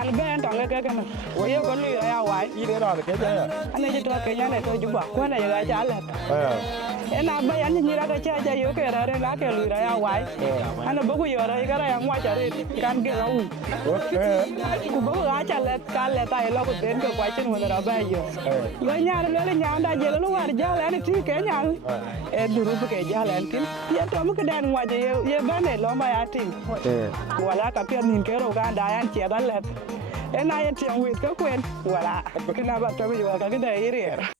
An ben tong ke ke wo ye ko lu ya wai ide ro ke ja ane ji to ke nya ne to juba ko na ya cha la ena ba ya ni ra ka cha ja yo ke ra la ke lu ya wai ana bu ku yo ra ga ra ya ngwa cha re kan ge ra u ku bu ga cha le ka le ta lo ku den ko kwa chin wo ra ba yo yo nya le nya da je lo war ja la ni ti ke nya e duru bu ke ja la tin ye to mu ke dan ngwa je ye ba ne lo ba ya tin wala ka pe nin ke ro ga da yan che da le ena ye tiang wit ka kwen wala kina ba to yo ka de ire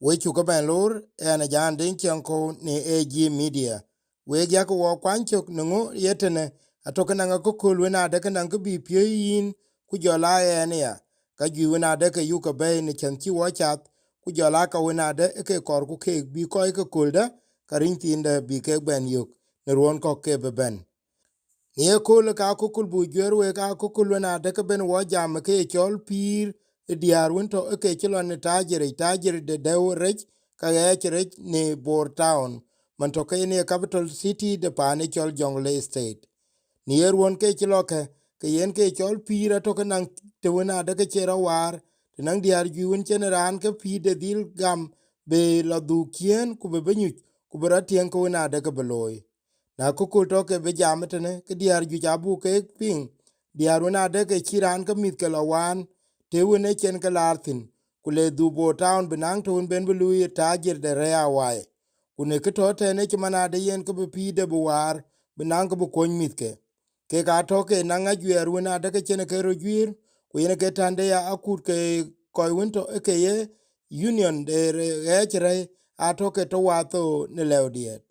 we chu ko ben lor ena jan den chen ko ne AG media we ga ko kwan chok no yetene atoka na ko kul we na de kana ko bi pye yin ku jola ene ya ka ju we na de ke yu ko be ne chen chi wo chat ku jola ka we na de ke kor ku ke bi ko ke kul da ka rin tin de bi ke ben yuk ne ron ko ke be ben ye kul ka ku kul bu jwer we ka ku kul we na de ke ben wo jam ke chol pir diar won to ke chilo ne tajiri de deurech ka echre ne bor town man to ke ne capital city de pane chol jongle state ni erwon ke chilo ke yen ke chol pira to kan te wona de ke chero war nang diar ju won chen ran ke pi de dil gam be la du kien ku be nyu ku bra tien ko na de ke beloy na ku ku to ke be jametene ke diar ju jabu ke ping diar wona de ke chiran ke mit ke lawan te wone chen ka lartin kule du bo town benang to ben bulu ye tajir de rea wai kune ke to te ne chmana de yen ko bi de buar benang ko ko mitke ke ka to ke nanga gyer wona de ke chen ke ro gyr ku yen ke tande ya akut ke ko winto ke ye union de re a to ke to wa to ne Leudiet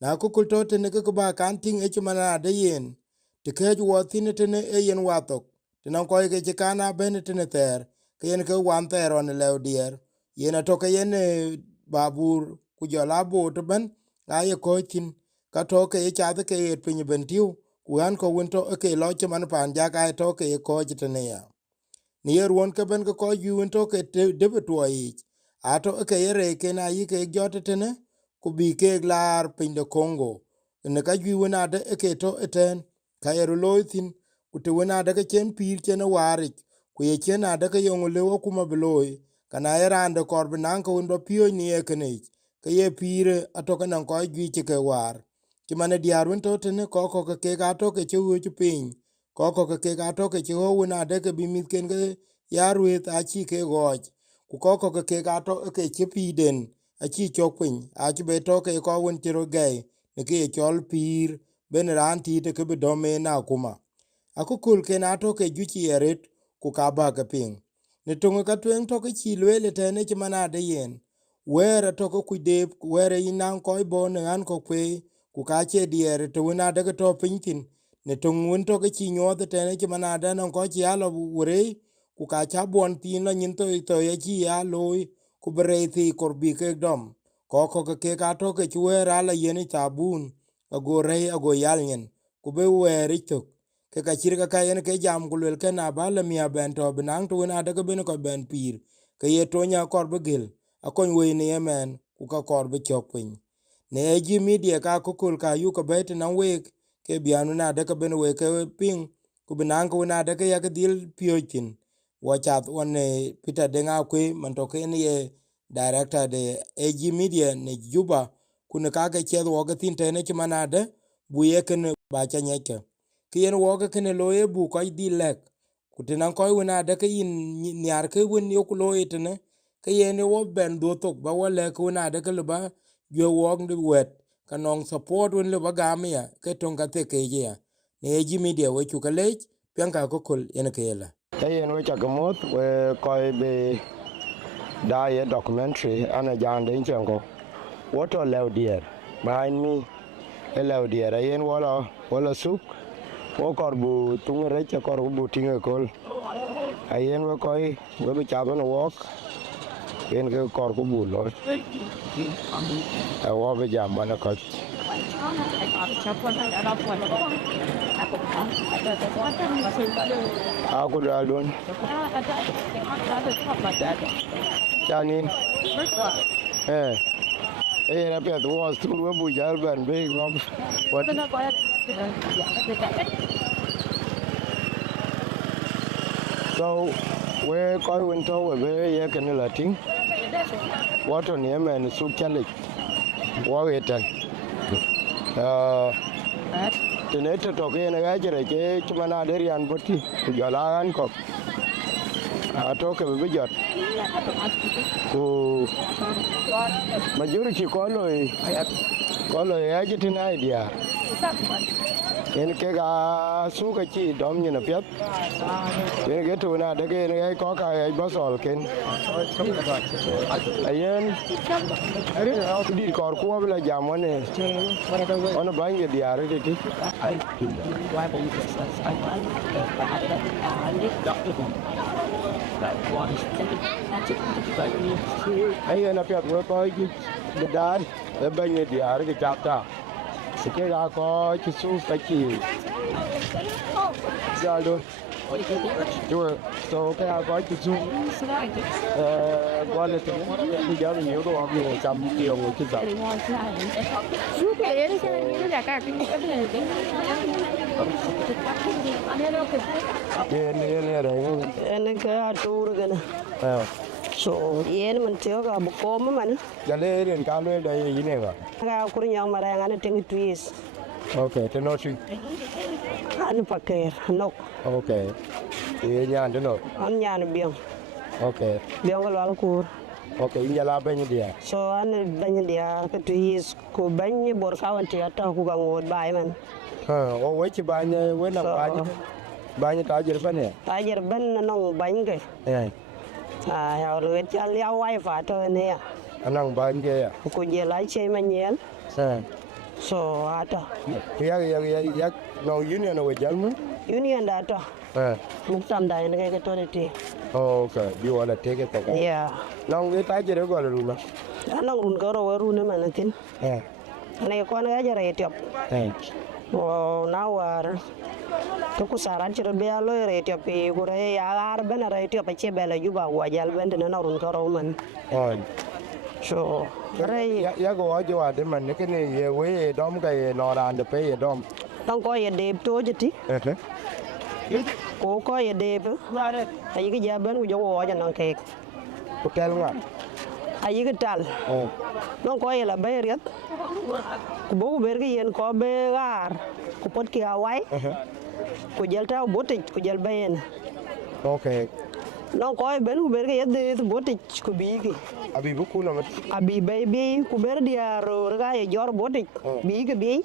na ku kul to te ne ke ba kan ting e chmana de yen te ke wo tin te ne e yen wa to tinan ko ke kana ben te ne ter ke yen ke wan ter on Leudiet yen to ke yen babur ku jola bo to ben a ye ko tin ka to ke cha ke ye pin ben tiu ku an ko won to ke lo che man pan ja ka to ke ko te ne ya ni yer won ke ben ko ju won to ke de be to yi a to ke ye ke na yi ke jot te ne ku bi ke lar pin de Congo ne ka ju wona de ke to eten ka yer lo tin ku te wona de ke chen pir chen wari ku ye chen ade ke yong le wo kuma bloy kana era ande kor binan ko ndo pio ni e kene ke ye pire atoka nan ko gi ke war ti mane diarun to tene ko ke ga to ke chu chu pin ke ga to ke chu wona de ke bi mit ken ke yaru ta chi ke goj ku ke ga to ke chi piden a chi chokpin a chi be to ke ko won tiro ge ne ke chol pir ben ran ti te ke be do me na kuma akukul ken ato ke juchi eret ku ka ba ke ping ne tonga ka twen to ke chi lwele tene chi manade yen were to ko kude were inan ko bo ne an ko kwe ku ka che diere to na de to pinkin ne tong won to ke chi nyode tene chi manade non ko chi alo wure ku ka cha bon tin la nyin to ye chi ya loy ku bre ti kor bi ke dom ke ka to ke were ala yen tabun ago re ago yal nyen ku be were to ke ka chir ka yen ke jam kulel ke na ba le mia ben to benang to na de ke ben ko ben pir ke ye to nya kor begel akon we ne yemen ku ka kor be chok pin ne ji media ka ku kul ka yu ko bet na we ke bianu na de ke ben we ke ping ku benang ku na de ke ya ke dil piotin wa chat one Peter denga ku man to ke ne ye director de AG media ne juba kuna ka ke che wo ke tin te ne manade bu ye ken ba cha nyeke kien woga kene loye bu ko di lek kutinan ko wona de ke yin nyar ke won yo ko loye tene ke yene wo ben do tok ba wale ko na de ke ba yo wog de wet kanong support won le ba gamia ke ton ka te ke ya ne ji media we chu ka lech pen ka ko kol yen ke yela yen we chakamot we ko be da documentary ana jande inchengo what a Leudiet behind me a Leudiet yen wala suk wo kor bu tung re che kor bu tinga kol ayen we koy we be chabon wok yen ke kor ku bu lo a wo be jam bana ko a ku dal don janin na pet wo stu we bu jal ban be ngom what So we coi winter we ye can la ting. What on him and so challenge. What it Tenet to ke na ga jere ke chumana derian boti jala an ko ato ke be jot ko majority ko lo ya jitina idea en ke ga su ka chi dom ni na pet en ke tu na de ke ne ko ka ai ba sol ken ayen di kor ko bla jamone ono bangi diare ke ti ayen na pet ko ki dan e bangi diare ke chapta ke ga ko chi su ka chi ja do so cái có chút chút qua đây thì bây giờ mình nhiều đồ học nhiều trăm triệu người chứ sao Ini ke atur kan. So, ini mencari ke buku mana? Jadi ini kalau dari ini apa? Kalau kurang yang mana yang ane tinggi twist. Okay, tenosi. Ane pakai nok. Okay. Ini yang tenok. Ane yang biang. Okay. Biang kalau alkur. Okay, ini jalan apa dia? So ane banyak dia ke twist. Ku banyak borkawan tiada ku ganggu bayi man. Oh, wajib banyak, wena banyak tajir apa ni? Tajir ban nong banyak ke. Ya. Ya orang cakap liau wifi tu ni ya. Anang banyak ya. Ku jelai cai manyel. So ada. Ya, no union awak jalan. Union dah tu. Muktam dah ini kayak tu nanti. Oh, okay. You want to take it? Ya. Nong kita tajir juga ada rumah. Nong run kau run mana tin? Ane kau nak ajar etiop. Oh, nawar. Tu kusaran ciri belo etiop pi. Kurai agar benar etiop aje bela juga wajal ben dengan run kau man. Oh. So, rai. Ya kau aja ada mana ni ye we dom kaya noran depe ye dom. Tang kau ye deb tu jadi. Kau ye deb. Ayi ke jaban ujo aja nang kek. Hotel ngah. Ayi ke tal. Nong kau ye la bayar. Kubu ber ke yen kau begar. Kupot ke awai. Kujal tahu botik kujal bayan. Okay. Nong kau ye ber ke yen tu botik kubigi. Abi buku nama. Abi baby kuber dia rorga ye jor botik. Bigi bi.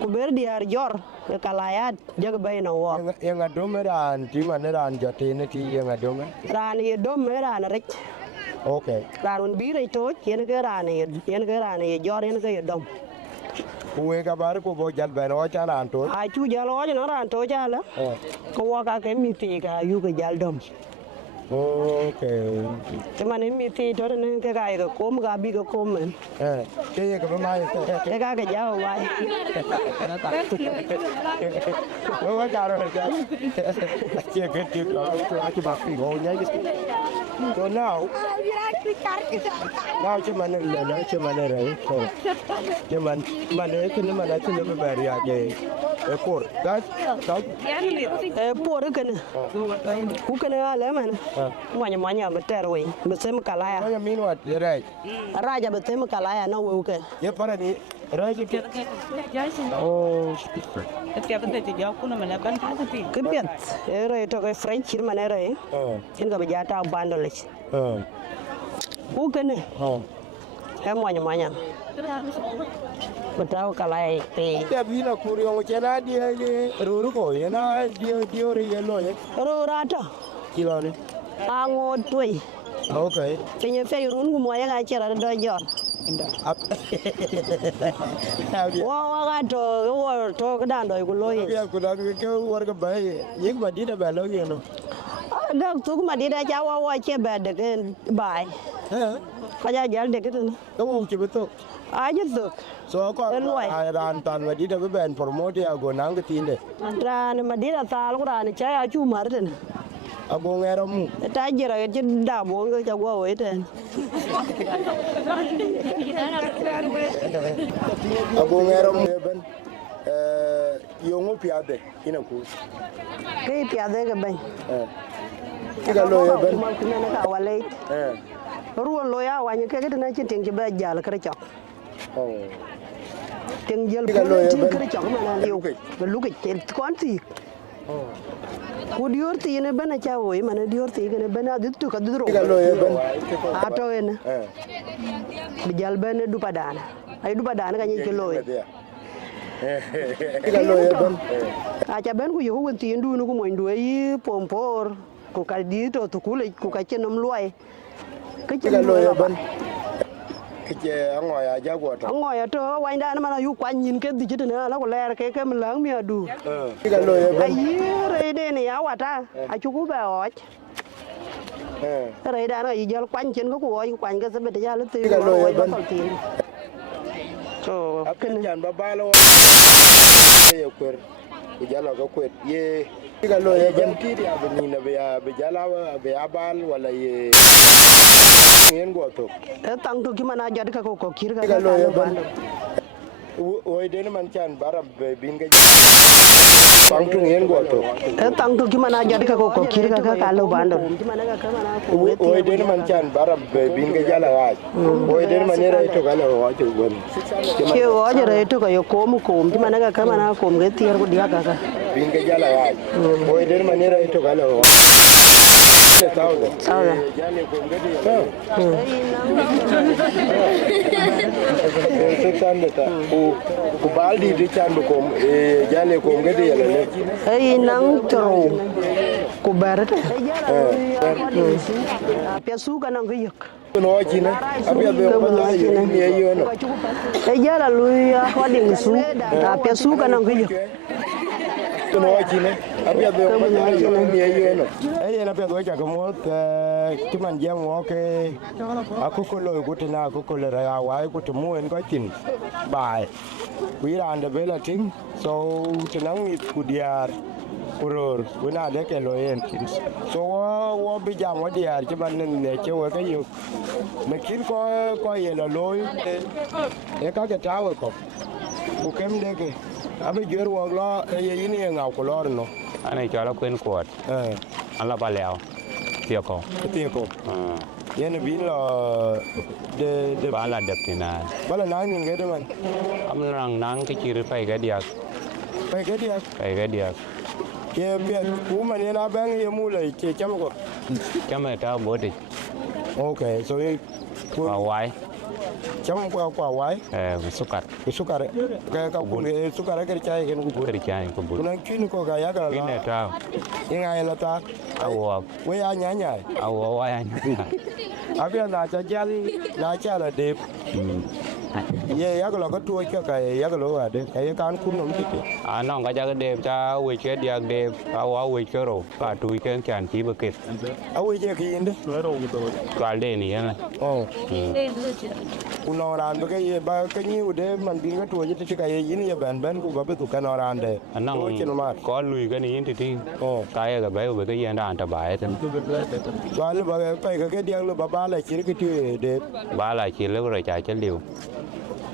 Kuber dia jor kalayat jaga bayan awak. Yang ada meran, di mana ran jatuh ni ti yang ada mer. Ran ye dom meran rek. Okay. Ran bir itu yen ke ran ye jor yen ke ye dom. Kue kabar ko bojal beno cara antor. Acu jalo aja nora antor jala. Kau waka ke miti ka yu ke jal dom. Okay. Cuman ini miti itu orang ke kaya ke kom gabi ke kom men. Kaya ke pemain. Ke kaya ke jauh wai. Oh, cara macam. Cia kecil aku bakti gonya gitu. So now cuman rai. Cuman mana kena mana kena beri aja. Port, kan? Port kan? Ku kena ala mana? Manya beter we. Bersama kalaya. Manya minuat, rai. Raja bersama kalaya no we ke. Ya para ni. Rai je. Oh. Setiap benda tu jauh pun mana kan tu. Kepiat. Rai itu ke French mana rai? Ini ke berjata bandolis. Ku kena. Manya. Betul kalaya te. Dia bila kuriang macam dia ruru ko, ya na dia orang yang loy. Rata. Kilo ni. Angot we. Okay. Tanya saya run ku moya ka cara do jor. Wah to kedan do ku loy. Ya ku dah ke warga baik. Yang badi dah balo yang no. Dak tu ku madi dah jawa wa che bad ke bai. Kau jal dek itu. Kamu betul. Aja tu. So aku ran tan badi dah ben promote aku nang ke tinde. Ran madi dah tal ku ran cai acu mar den. Aku ngeramu. Tajir aja dah buang ke jawa we den. Aku ngeramu ben. Yongo piade ina ku. Ke piade ke ben. Tiga loye ben. Ma kunene ka wale. Ruon loya wanye ke na chiting ke ba jal kare chok. Ting jel Tiga ko loye ting ben. kare chok ma na liu. Lu ke kon ti. Ku dior ti ne bana cha wo ma ne dior ti ne bana dit tu ka duro. Tiga loye ben. Ato ene. Bi jal ben du padana. Ay du padana ka nyi ke loye. Tiga loye ben. Acha ben ku yo won ti ndu nu ku mo ndu yi pompor. Ku ka di to tu ku le ku ka chenom luai. Tiga loye ben. Ke angoya jagota. Angoya to wanda na mana yu kwan yin ke dijite na la ko ler ke ke mlang mi adu. Tiga loye ben. Ayire de ne ya wata. A chu ku ba oj. Re da na yi jal kwan chen ko ko kwan ke se be ya lu ti. Tiga loye ben. So Akan jan babalo. Ye kwer. Ujala ko kwet. Ye tiga loye ben ti dia benina be jala be abal wala ye. Ngien go to. tang to ki mana jad ka ko kir ka Tiga loye ben. Oi den man chan baram be bin ga. Pang tu ngien go to. tang to ki mana jad ka ko kir ka lo bando. Ki mana ka mana ko Oi den man chan baram be bin ga jala ga. Oi den man era to gala wa to gon. ke o jere to ka yo ko ki mana ka mana ko ge tier ko dia ka Bin ga jala ga. Oi den man era to gala wa. Sauda. Jale ko ngadi. Sesandeta. Ku baldi di chandu ko jale ko ngadi yala le. Ay nang tro ku barata. Pesu ka nang yek. No china. Abia be ba ni yo no. Ay jala luya wading su. Pesu ka nang yek. No china. Abia be ba ni yo no. Ay na pe go cha ko mo kiman jam wo ke akoko lo ko tina akoko le ra wa ko to mu en ko tin. Bai. We ran the bella thing so tinang ku diar kuror wina de ke lo yen so wo bi jam wa diar ke ban ne ke wo ke yu me kin ko ye lo loy e ka ke tawo ko ku kem de ke abi jor wo lo ye yin ye ngau ko lor no anh cho nó quên quạt anh là bà lèo tiệc cổ yen bi lo de bà là đẹp thì là bala na ni ge de man ông rằng nắng cái chi phải cái điạc pe ke dia phải cái điạc ke pe ku man ye na bang ye mu le che cham ko cho mày tao bữa thì okay so bà quái cham ko wai sukat sukar ka ku sukar ke chai ke ku bữa thì chai có bữa kunan kin ko ga ya ga cái này tao inga la ta ao we ya nya nya ao quái anh abia na cha jali na cha la de ye ya ga ko tu ka ya ga lo wa de ka ya kan kun no ti nó có cái đẹp cha quỳ cái điạc đẹp ao quỳ cái rồi cả túi cái chán chỉ bực kẹt a we je ki inde cả đây này này oh uno ran ba ke ba ke ni u de man bin ga tu je ti ka ye yin ye ban ku ba be tu ka no ran de nó có lùi cái này thì cái bé với cái gì anh ta bài thế wa le ba ka ke dia lo ba la chi ke tu de bà lại chỉ lấy rồi chạy chân liều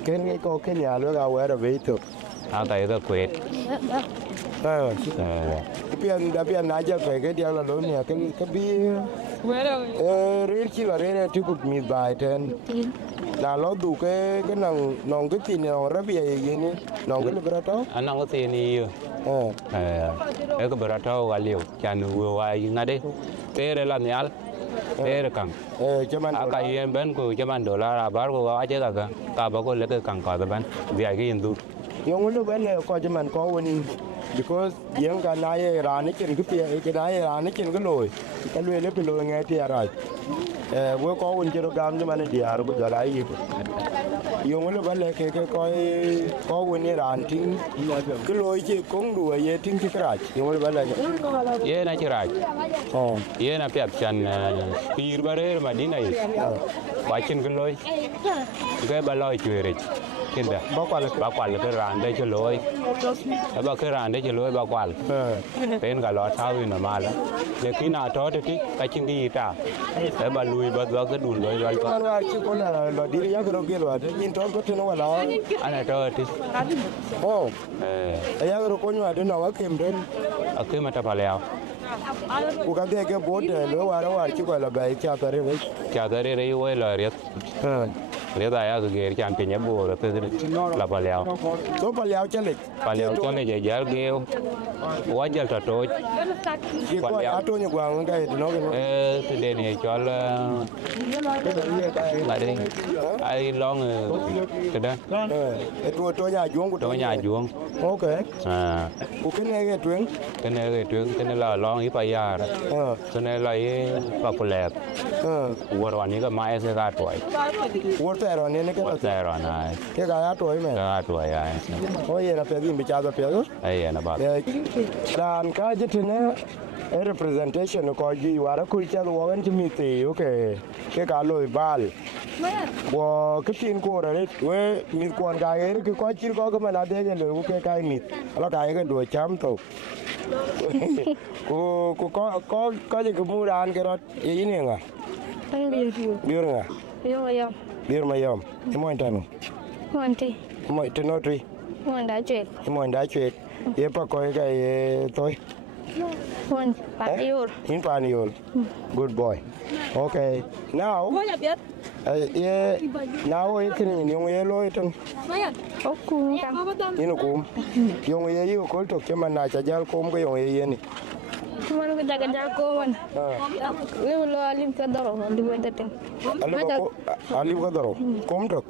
ken ni ko ken ya lo ga wa ra ve tu áo tay cái quẹt pian na ja pe ke dia la lo ni ke bi re chi la re tu ku mi ba ten là lo đủ cái nòng nòng cái tiền nào rất về gì nè nòng cái là bao anh không có tiền nhiều cái bữa đó vào liều chăn nuôi vài ngày đấy thế là nhal thế là cẳng cho mình cái yên bên của cho mình $1 là bán của ai chứ cả bao nhiêu lấy cái cẳng cỏ bên vì cái yên tu yung ulo bên này coi cho mình có win because yung cái này ra nó trên cái này ra nó trên cái lồi lấy lồi nghe thì ra vừa có win cho gam cho mình đi à rồi giờ lại gì yung ulo bên này cái coi có win ra tin cái lồi chỉ cũng đùa vậy tin cái ra yung ulo bên này ye na chirai ye na piap chan pir bare ma di này ba chin cái lối cái ba loi chue kenda ba kwal cái ran đây cho lối ba cái ran đây cho lối ba kwal pen ga lo thao ni ma la le ki na to te ti ka chin di ta ba lui ba cái đùn lối lối con là chỉ con là đi ra cái kia rồi nhìn to có thể nó là nó anh to ti ya cái con là đến nào kem đến cái mà ta pa leo ku ka de ke bot lo war chi ko la bai cha tare we cha tare re we la riet riet ya su ger chan pinya bo ra te la paliao so paliao chale je jar geo wa jal ta to ki ko ya to ni gwa ngai no te de ni chol la de ai long te da to nhà juông của to nhà juông ok ku cái này cái cái này là long ý phải ya cho nên là pa pulek war wan ni ga mai se ga toy war ta ron ne war ta ron ai cái ga toy me ga toy ai oye na pe din bicha da pe ai na ba dan ka je tene representation ko ji wara ku cha wo gan mi ti okay cái cả lôi bal wo cái tin ko re we mi kon ga ge cái ko chi ko ma na de ge lo cái mi ala ka ge do cham to ko có gì cái mua đàn cái đó gì nè ngà đưa ngà đưa mà yom cái món tao món tên nó tri món đá chuyện ye pa coi cái tôi in paniol good boy okay now ye now ye kini yung ye lo itong ino kum yung ye yu ko to ke man na cha jal kum ko yung ye ni Cuman kejar-kejar kawan. Lu lo alim kadaro, alim wedating. alim kadaro, kom tok.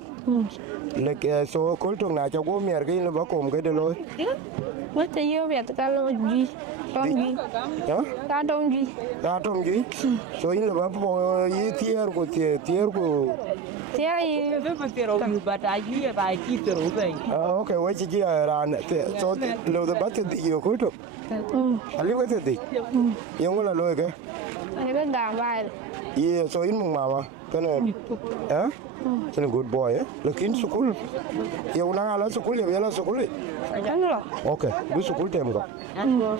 Lek so kol tok na cha go mer ke ba kom ke de lo. Mata yo biat kalau ji, tongji. Ya? Ka tongji. So in ba po ye tier ko. Tiai. Okay, wa chi ran so lo da bat di yo ko tok. Alim ka di. Yung la lo ke. Ani ben dang bai. Ye so in mong mama. Kana Kana good boy lakin sukul ya ulang ala sukul ya la sukul okay du sukul tem ko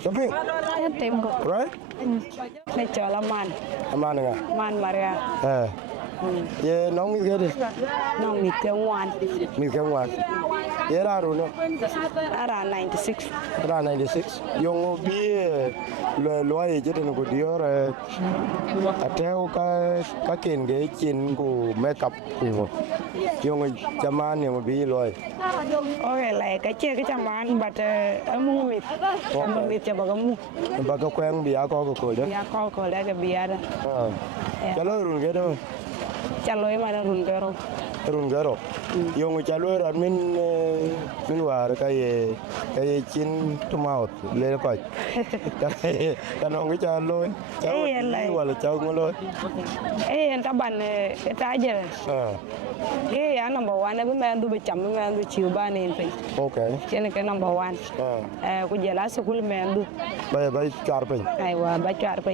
tapi tem ko right ne chola man nga man maria ye nong mi gede nong mi ke wan ye ra ro no ara 96 yung bi lo ye je den ko dior ateo ka ken ge chin ku makeup ku yung chaman yung bi lo okay like cái che cái chaman but amu mit cha bagamu baga kweng bi ko đó ya ko da ga biya da chalo run ge do chalo ma da run garo yung chalo ran min war ka ye chin to mouth le ko ta no ge chalo wala chao ngolo en ta ban ta je ya number 1 be man du be cham man du chiu ba ne pe okay chen ke number 1 ku je la school man du ba char pe ai wa ba char pe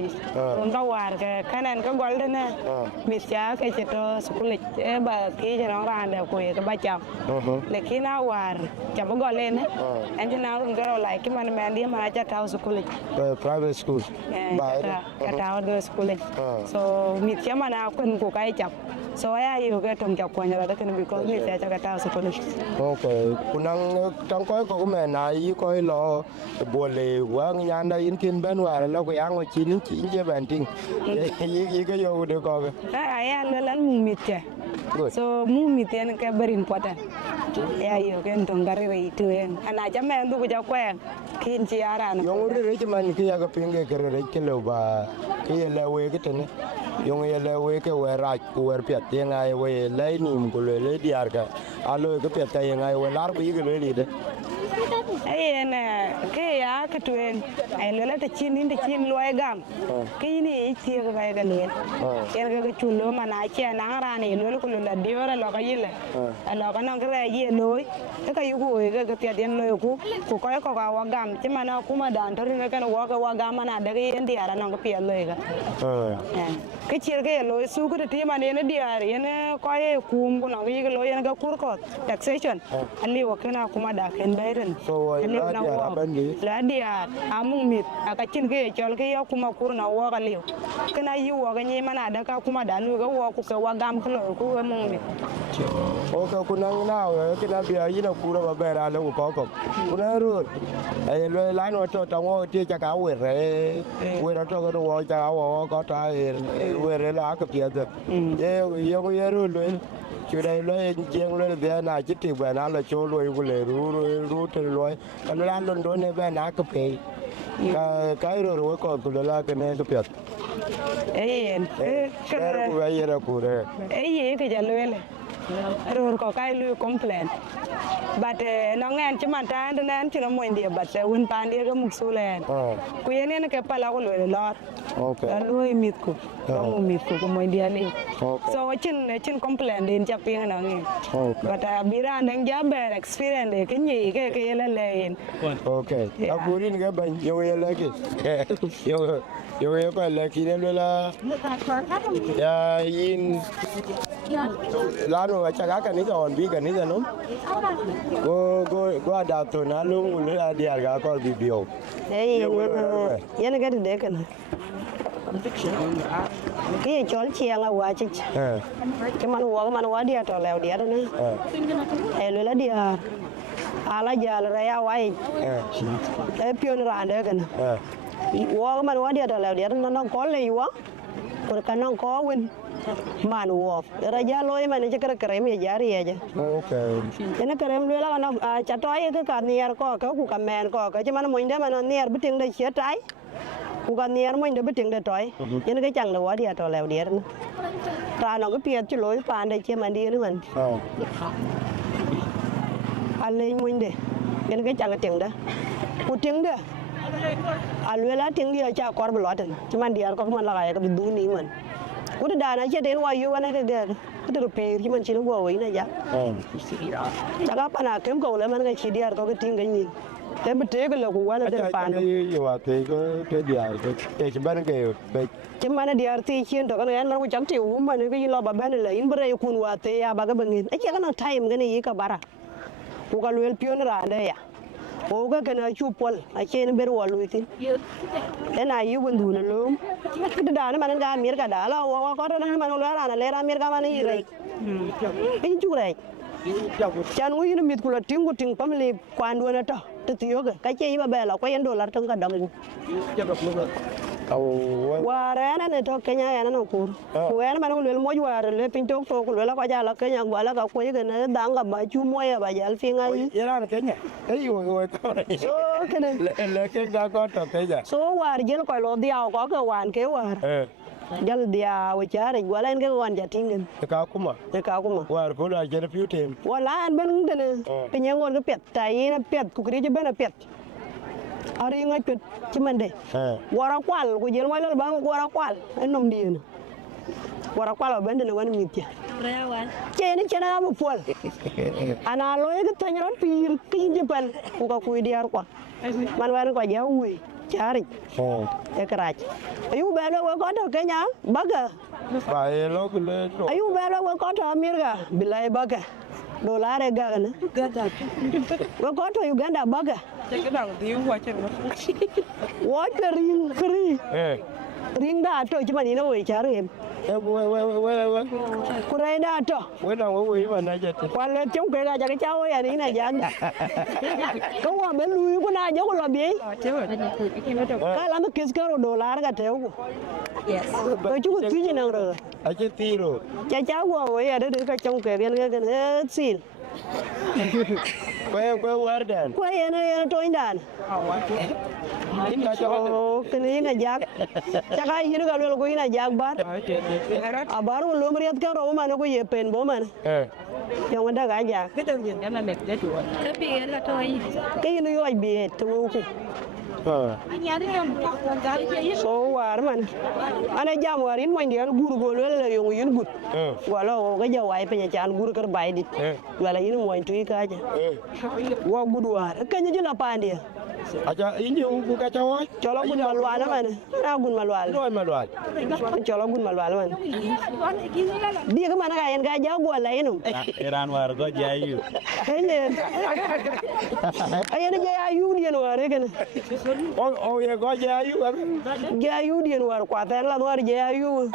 on da war ke kanan ka gol de ne mi cha ke che to school e ba ki je no ran de ko ye ka ba cham le ki na war cham gol le ne en je na run garo like man man di ma cha ta school private school ba ka ta do school so mi cha ma na kun ku kai cham so ya yu ke tong cha ko nya da ke bi ko mi cha ka ta school okay kunang tang ko ko me na yi ko lo bo le wa nya da in kin ben wa lo ko yang chi ni chi je ban ting yi ke yo de ko ya lan mu mi cha so mu mi ten ke very important ya yu ke tong gari re tu en ana cha me ndu ja kwen kin chi ara na yo re che man ki ya ga pinge ke re ke lo ba ke ye le we ke tene yo ye le we ke we ra ku wer pet ye ngai we le nim ku le diar ka alo ke pet ye ngai we lar ku yi ke le de ai na ke ya ke tu en ai le ta chin ni ta chin lo ai gam ke ni ti ga ga ga le en ga chu lo ma na che na ra ni lo ku la di ora lo ka yile lo ka no ke ye lo ka yu ku ga pet en lo ku ko wa gam che ma na ku ma dan to ri ka no wa gam ma na da ga en di ara no ka pet lo ga ke chir ke lo su ku ti ma ne di ara en ko ye ku ko no ga lo en ga kur ko taxation ali wa ke na ku ma da ken dai so loy la dia ban ni la dia amung mit aka chin ke chol ke yo kuma kurna wo ka liu kana yi wo ga ni mana da ka kuma da nu ga wo ku ka wa gam ko ku amung mit o ka kunang na ke na bia yi na ku ra ba ra le ko kuna ru ai loy la no to wo ti cha ka we ra to ko wo cha wo ko ta we re la ka pia de ye ru loy chưa đây lấy chiên lấy về na chỉ tiền về na là cho lôi về ru từ lôi còn nó ăn luôn đó này về na cà phê cái rồi còn tụi là cái này cái cái vậy là cụ đấy cái gì lôi rồi có cái lôi complain but nó nghe chứ mà ta nó nghe chứ nó muốn đi but win pan đi cái mục số lên cụ yên nên cái pala có lôi lót lôi mít cụ mít cụ muốn đi này so chin complain đến chắc tiếng nó nghe but bira đang giá bè experience cái gì cái là lên okay aku ni cái bên yêu lagi yêu cái lagi nên là ya in lalu macam kan ni kawan bi kan ni kan go ada tu na lu lu dia ga ko video yana cái để cái này cái chó chiang là quá chứ cái man quá dia to leo dia đó nè lu là dia ala ja la ya wai pion ra đó cái này man quá dia to leo dia nó có lì quá còn cái nó có win man wo raja loy man je krem ya jari aja okay ene krem lu la no chatoy ke ka niar ko ku ka men ko ke man moinde man niar biting de chetai ku ka niar moinde biting de toy ene ke chang de wa dia to lew dia ra no ke piet chu loy pan de che man di ni man ale moinde ene ke chang ting de ku ting de alwe la ting dia cha kor bloten man dia ko man la ga ke du ni man udah dah aja deh wah you mana deh itu repair cuman cina gua ini aja cakap apa nak kem kau leman kayak cidiar kau ketinggal ni tapi betul kalau gua ada depan you are cái dia cái cuman cái cuman dia arti cian tu kan mana cakap tiu mana cái lo baban lain berai kun wate ya baga bengin kan time kan ini kabara gua luel pion randa ya Oga kena cupol, aje ni beru walu itu. Dan ayu bundu nalum. Kita dah mana kan mir kada lah. Wah kau dah mana luar ana lera mir kan mana irai. Ini cukurai. Jangan wih ni mit kulat ting pamili kuandu na ta. Tetiyo ke. Kaje iba bela. Kau yang dolar tengah dong. Warana ne to Kenya yana no kur. Kuwana mana ulel mo juara le pinto to kulela kwa jala Kenya gwala ka koyi kana danga ba chu moya ba jal finga yi. Yana Kenya. Yo ko. So kana le ke ga ko to Kenya. So war jel ko lo dia ko ke wan ke war. Jal dia wachare gwala en ke wan jatingin. Ka kuma. War ko la jere few time. Wala an ben tene. Pinyangon ke pet tai na pet ku kri je ben pet. Ari ngai pet cuman deh. Wara kwal ku jel mai bang wara kwal enom dia. Wara kwal ben de wan mitya. Rayawan. Ceni cena abu pol. Ana lo ke tanya ron pi jepan ku ka ku diar kwa. Man wan ko jawi cari. E keraj. Ayu belo ko to Kenya baga. Ba lo ku le. Ayu belo ko to Amerika bilai baga. Dollar ga kana. Ko to Uganda baga. Cakap dia buat macam What the ring free? Ring dah tu cuma ni nak boleh cari. Kurai dah tu. Mana je tu. Kalau cuma kena jaga cawe ya ni nak jaga. Kau apa belu kau nak jaga lebih? Kalau nak kes kau dolar kat tu. Yes. Kau cukup tujuh nang ro. Aje tiro. Caca gua ya ada dekat cuma kena sil. Kau wardan. Kau yang tu indan. Oh, kena yang jak. Cakap ini kalau kau yang jak bar. Abaru lu meriat kan orang mana kau ye pen boman. Yang ada gajah. Kita jangan jangan make dia jual. Tapi era tu ai. Kau ini yo ai biet tu. So war man. Ana jam warin mo indian guru golo la yung yun gut. Wala ga jawai penyacan guru kerbai dit. Wala yun mo intu ka aja. Wa gudu war. Kanya jula pandia. acha inji ku ka chawo cholo gun malwala man na gun malwala no malwal cholo gun malwala man dia ke mana kayan ga jago la inu Iran war go jayu. hele ayana jayu dia no are gana o ye go jayu dia no war kwata la war jayu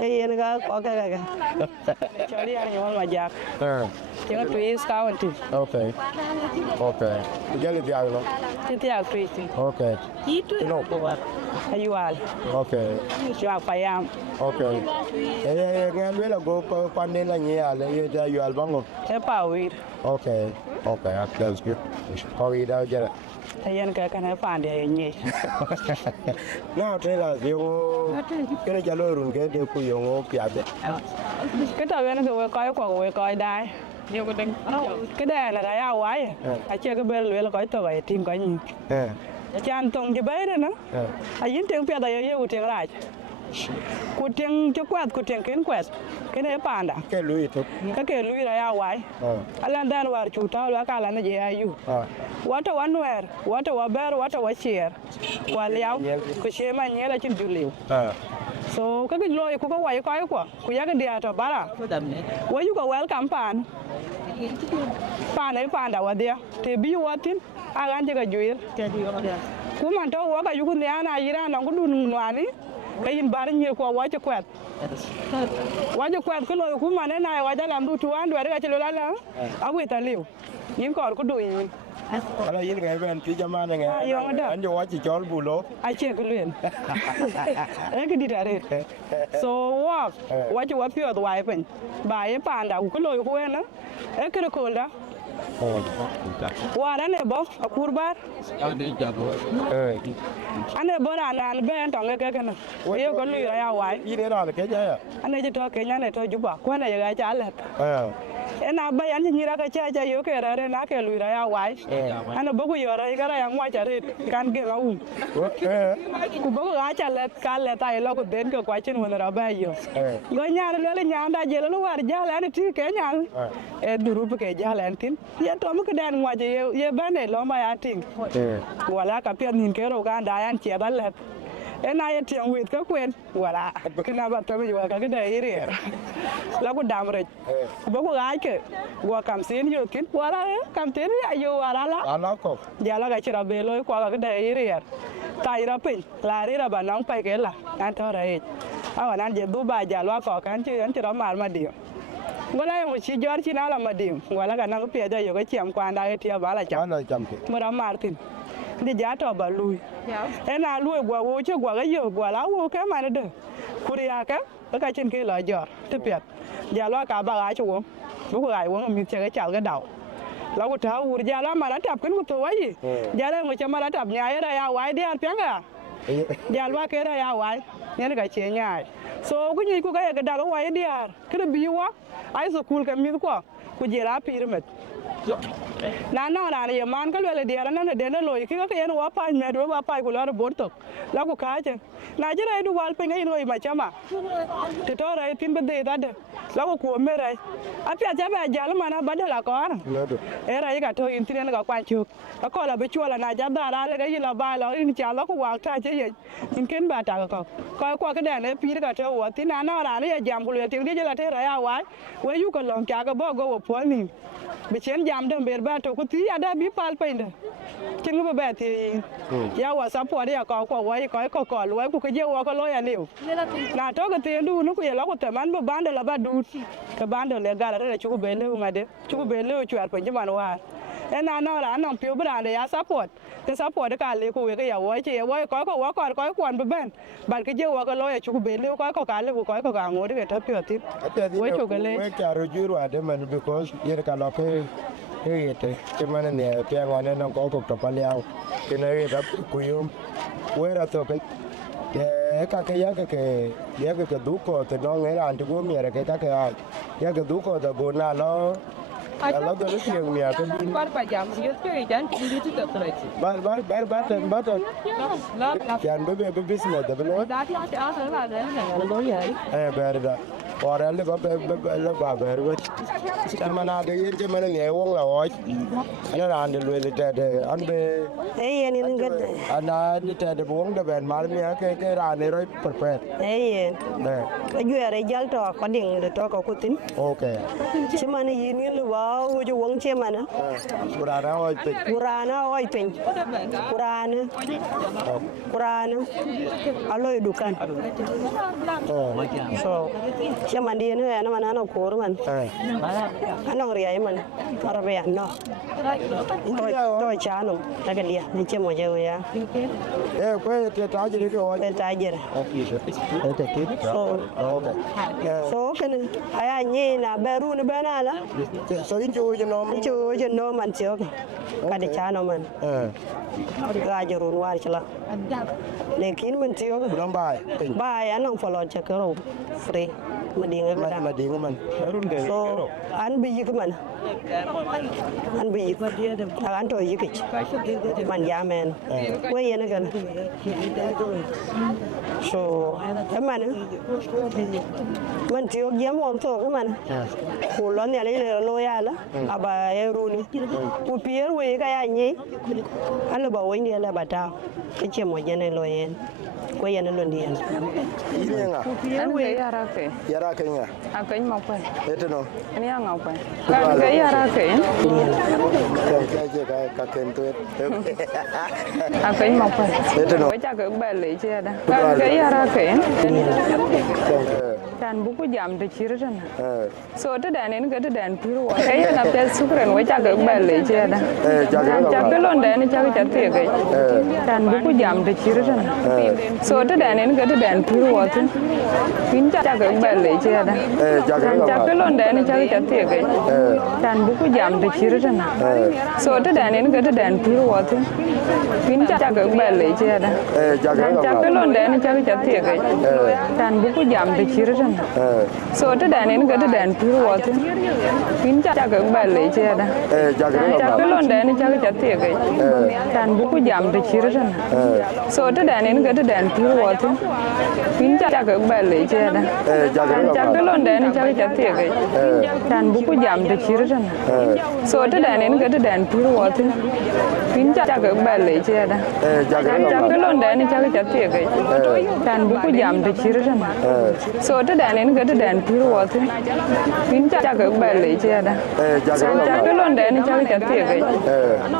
ayana ga ko ka choli ar nyol ma jak Jangan tulis kawan tu. okay jale ti aglo Titi aku itu. okay No kuat. Ayual. okay Siapa payam. okay ngal wela go pande la nya le ye ta yu albango Siapa wir. okay that's good how you da jara Ayan ka kana pande nyi. now tell us you kere jalo run ke de ku yo piade Kita wen ko we koi dai. Nhiều cái đinh cái đè là đại ao quái à chơi cái bên lưỡi là coi tao vậy team coi nhìn chan tông cái bé đó nó à dính tiếng phía đây yêu tiếng lại của tiếng cho quạt của tiếng kiến quẹt cái này bàn đã ke lui to cái lưỡi đại ao quái alan dan war chủ tao là cả là nó dễ ayu what a one where what a bear what a share qua liao của xe mà nhớ là trên du liu so cái lôi của cái quái coi của giá cái địa cho bà à quái you go welcome pan này pan đã vào đây thì bi watin agan jaga juir ku man to wa ka yugu ne ana yira na ngudu nwani kayin bar nyir ko wa cha kwat ko lo ku man na wa jaga ndu tuan do ga chelo la awi ta liu yin ko ku du yin ala yin ga ben pi jamana nga an jo wa chi chol bulo a che ku luen e ke ditare so wa cha wa pyo do wa pen ba ye pan da ku lo ku na e ke ko da Wah, ane boh, akurbar. Ane bona na ben tong ke kana. Yo ko lu ya wai. Ine ra ke ja. Ane je to Kenya ne to juba. Ko na ya cha let. Ena ba yan ni ra ka cha yo ke ra na ke lu ya wai. Ane bogu yo ra ga ra yang wa cha rit kan ge ngau. Ku bogu ga cha let ka let ai lo ko den ko kwa chin wona ra ba yo. Go nya le nya da je lo war ja la ne ti ke nya. E duru ke ja la tin. Ya to mo ke dan wa je ye ba ne lo ma ya ting. Wala ka pe nin ke ro ga da yan che da let. Ena ye tiang wit ka kwen wala kena ba to yo ka ke da ire. La ko dam re. Bo ko ga ke go kam sin yo kin wala kam tin ya yo wala la. Ala ko. Ja la ga chira be lo ko ga da ire. Ta ira pin la ri ra ba nong pai ke la an to ra e. Awa nan je du ba ja lo ko kan chi an chira mar ma dio. Wala yo chi jor chi na la ma dim wala ga nang pe da yo ga chiam kwa da e tia ba la cha. Ana cham ke. Mo ra mar tin. Đi giá trò bà lui em nào lui quả vô chứ quả cái nhiều quả lá vô cái mà nó được Korea cái trên kia là giọt tiếp biệt giờ lo cả bà gái chú uống bố cô gái uống mình chơi cái chảo cái đầu lo cô tháo uống giờ lo mà nó tập cái một tuổi gì giờ đây người cho mà nó tập nhà ở đây à quái đi ăn tiếng à giờ lo cái đây à quái nhớ cái chuyện nhà so cái gì cô cái đầu cái quái đi à cái đó bị quá ai so cool cái miếng quá cô giờ lá pyramid na na ye man ka le dia na de na loy ki ka yen wa pa me do wa pa ku la bor to la ku ka je na je re du wal pe ngai loy ma chama te to re tin be de da de la ku me re a pya ja ba ja la mana ba de la ko an e ra ga to in tin ga kwa chu ka ko la be chu la na ja da ra le ga yi la ba la in cha la ku wa ta je ye in ken ba ta ko ko ka de ne pi ga to wa tin na ra ne jam ku le tin de la te ra ya wa we yu ko long cha ga bo go wo po ni bị chén jam đâm bể ba tổ có tí ada bị pal pin đó chứ không bể thì ya wa support đi có quay có lối của cái dâu có lối liu là cho cái tiền đu nó cũng là có thể bán bán được là ba đu cái bán được là gà là chú bể lưu mà đấy chú bể lưu chuyện phải chứ mà nó em nó là nó phiếu bữa để ya support cái support cái liu của cái ya quay chỉ quay có quan bên bạn cái dâu có lối chú bể lưu có cả liu có cả ngồi để thắp phiếu tiếp quay chú cái lên we ka ro juru ade man because yer ka lo ke ete ke man ne pe ngone no ko to paliao ke ne ra ku yum we ra to ke ka ke du ko te no ngai ran tu go mi ra ke ta ke ya ke du ko da bo na lo lo do lu siang mi ka bin Par pa jam yo chơi jan đi tu tập rồi. ba Love yan be business da lo đã thì ở là đấy là lối vậy. ba da ora le ba le ba ber wet mana de yen je mana ne wong la oi ana ran de le de an be yen ni ga ana de de wong de ben mal mi ke ran ne roi perfect yen ka ju are jal to ko ding de to ko kutin okay che mana yin ni wa wo ju wong che mana urana oi pe kurana aloy dukan so che man di ne na mana no kor man anong riai man arabe no to chano tagalia ni che mo je ya ko te ta je ke oi ta je so kan aya ni na beru ne bana la so in ju je no man che ka de chano man ga je ru war chla lekin man che ram bai anong follow che ko free madinga man so an bi yik man an bi yik an to yik man ya men we yen gan so man tiyo gem om to man ko lo ne le lo ya la aba eru ni ku pier we ga ya ni an ba we ni la bata ke mo yen lo yen ko yen lo ndi yen An we yara ke nga akan mau pe eteno ani ang mau pe kan ke yara ke ka ken to akan mau pe eteno cha ke ba le che da kan ke yara ke dan buku jam de chira na so ta dan en ga ta dan piru wa ke na pe sukren wa cha ke ba le che da cha ke lon dan cha ke te ke dan buku jam de chira na so ta dan en ga ta dan piru wa tin pin cha ke ba le che da cha ke lon dan cha ke te ke dan buku jam de chira na so ta dan en ga ta dan piru wa tin pin cha ke ba le che da cha ke lon dan cha ke te ke dan buku jam de chira na so ta dan en ga ta dan piru wa tin pin cha ke ba le che da cha ke lon dan cha ke te ke dan buku jam de chira na so ta dan en ga ta dan piru wa tin pin cha ke ba le che da cha ke lon dan cha ke te ke dan buku jam de chira na so ta dan en ga ta dan piru wa tin pin cha ke ba le che da cha ke lon dan cha ke te ke dan buku jam de chira na so ta dan en ga ta dan piru wa tin pin cha ke ba le che da cha ke lon dan cha ke te ke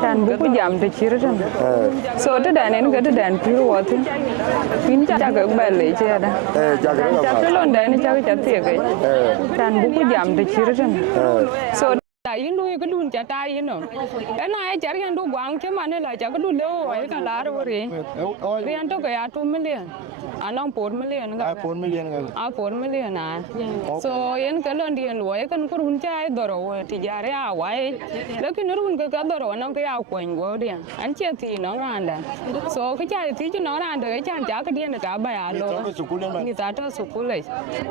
dan buku jam de chira na so ta dan en ga ta dan piru wa tin pin cha ke ba le che da cha ke lon dan cha ke te ke dan buku jam de chira na so in lui cái đun chả tai in rồi cái này chả cái đun quăng chứ mà nên là chả cái đun lâu rồi cái lá rồi riêng tôi cái atom million anh ông 4 million cái 4 million cái 4 million à so in cái lần điền lúa cái con đun chai đồ rồi thì giờ đấy à vậyแล้วcái nó đun cái đồ rồi nó cái áo quần của điền anh chia thì nó ăn đấy so cái chai thì cho nó ăn được cái chai chả cái điền được cả bài à luôn người ta cho sụp lên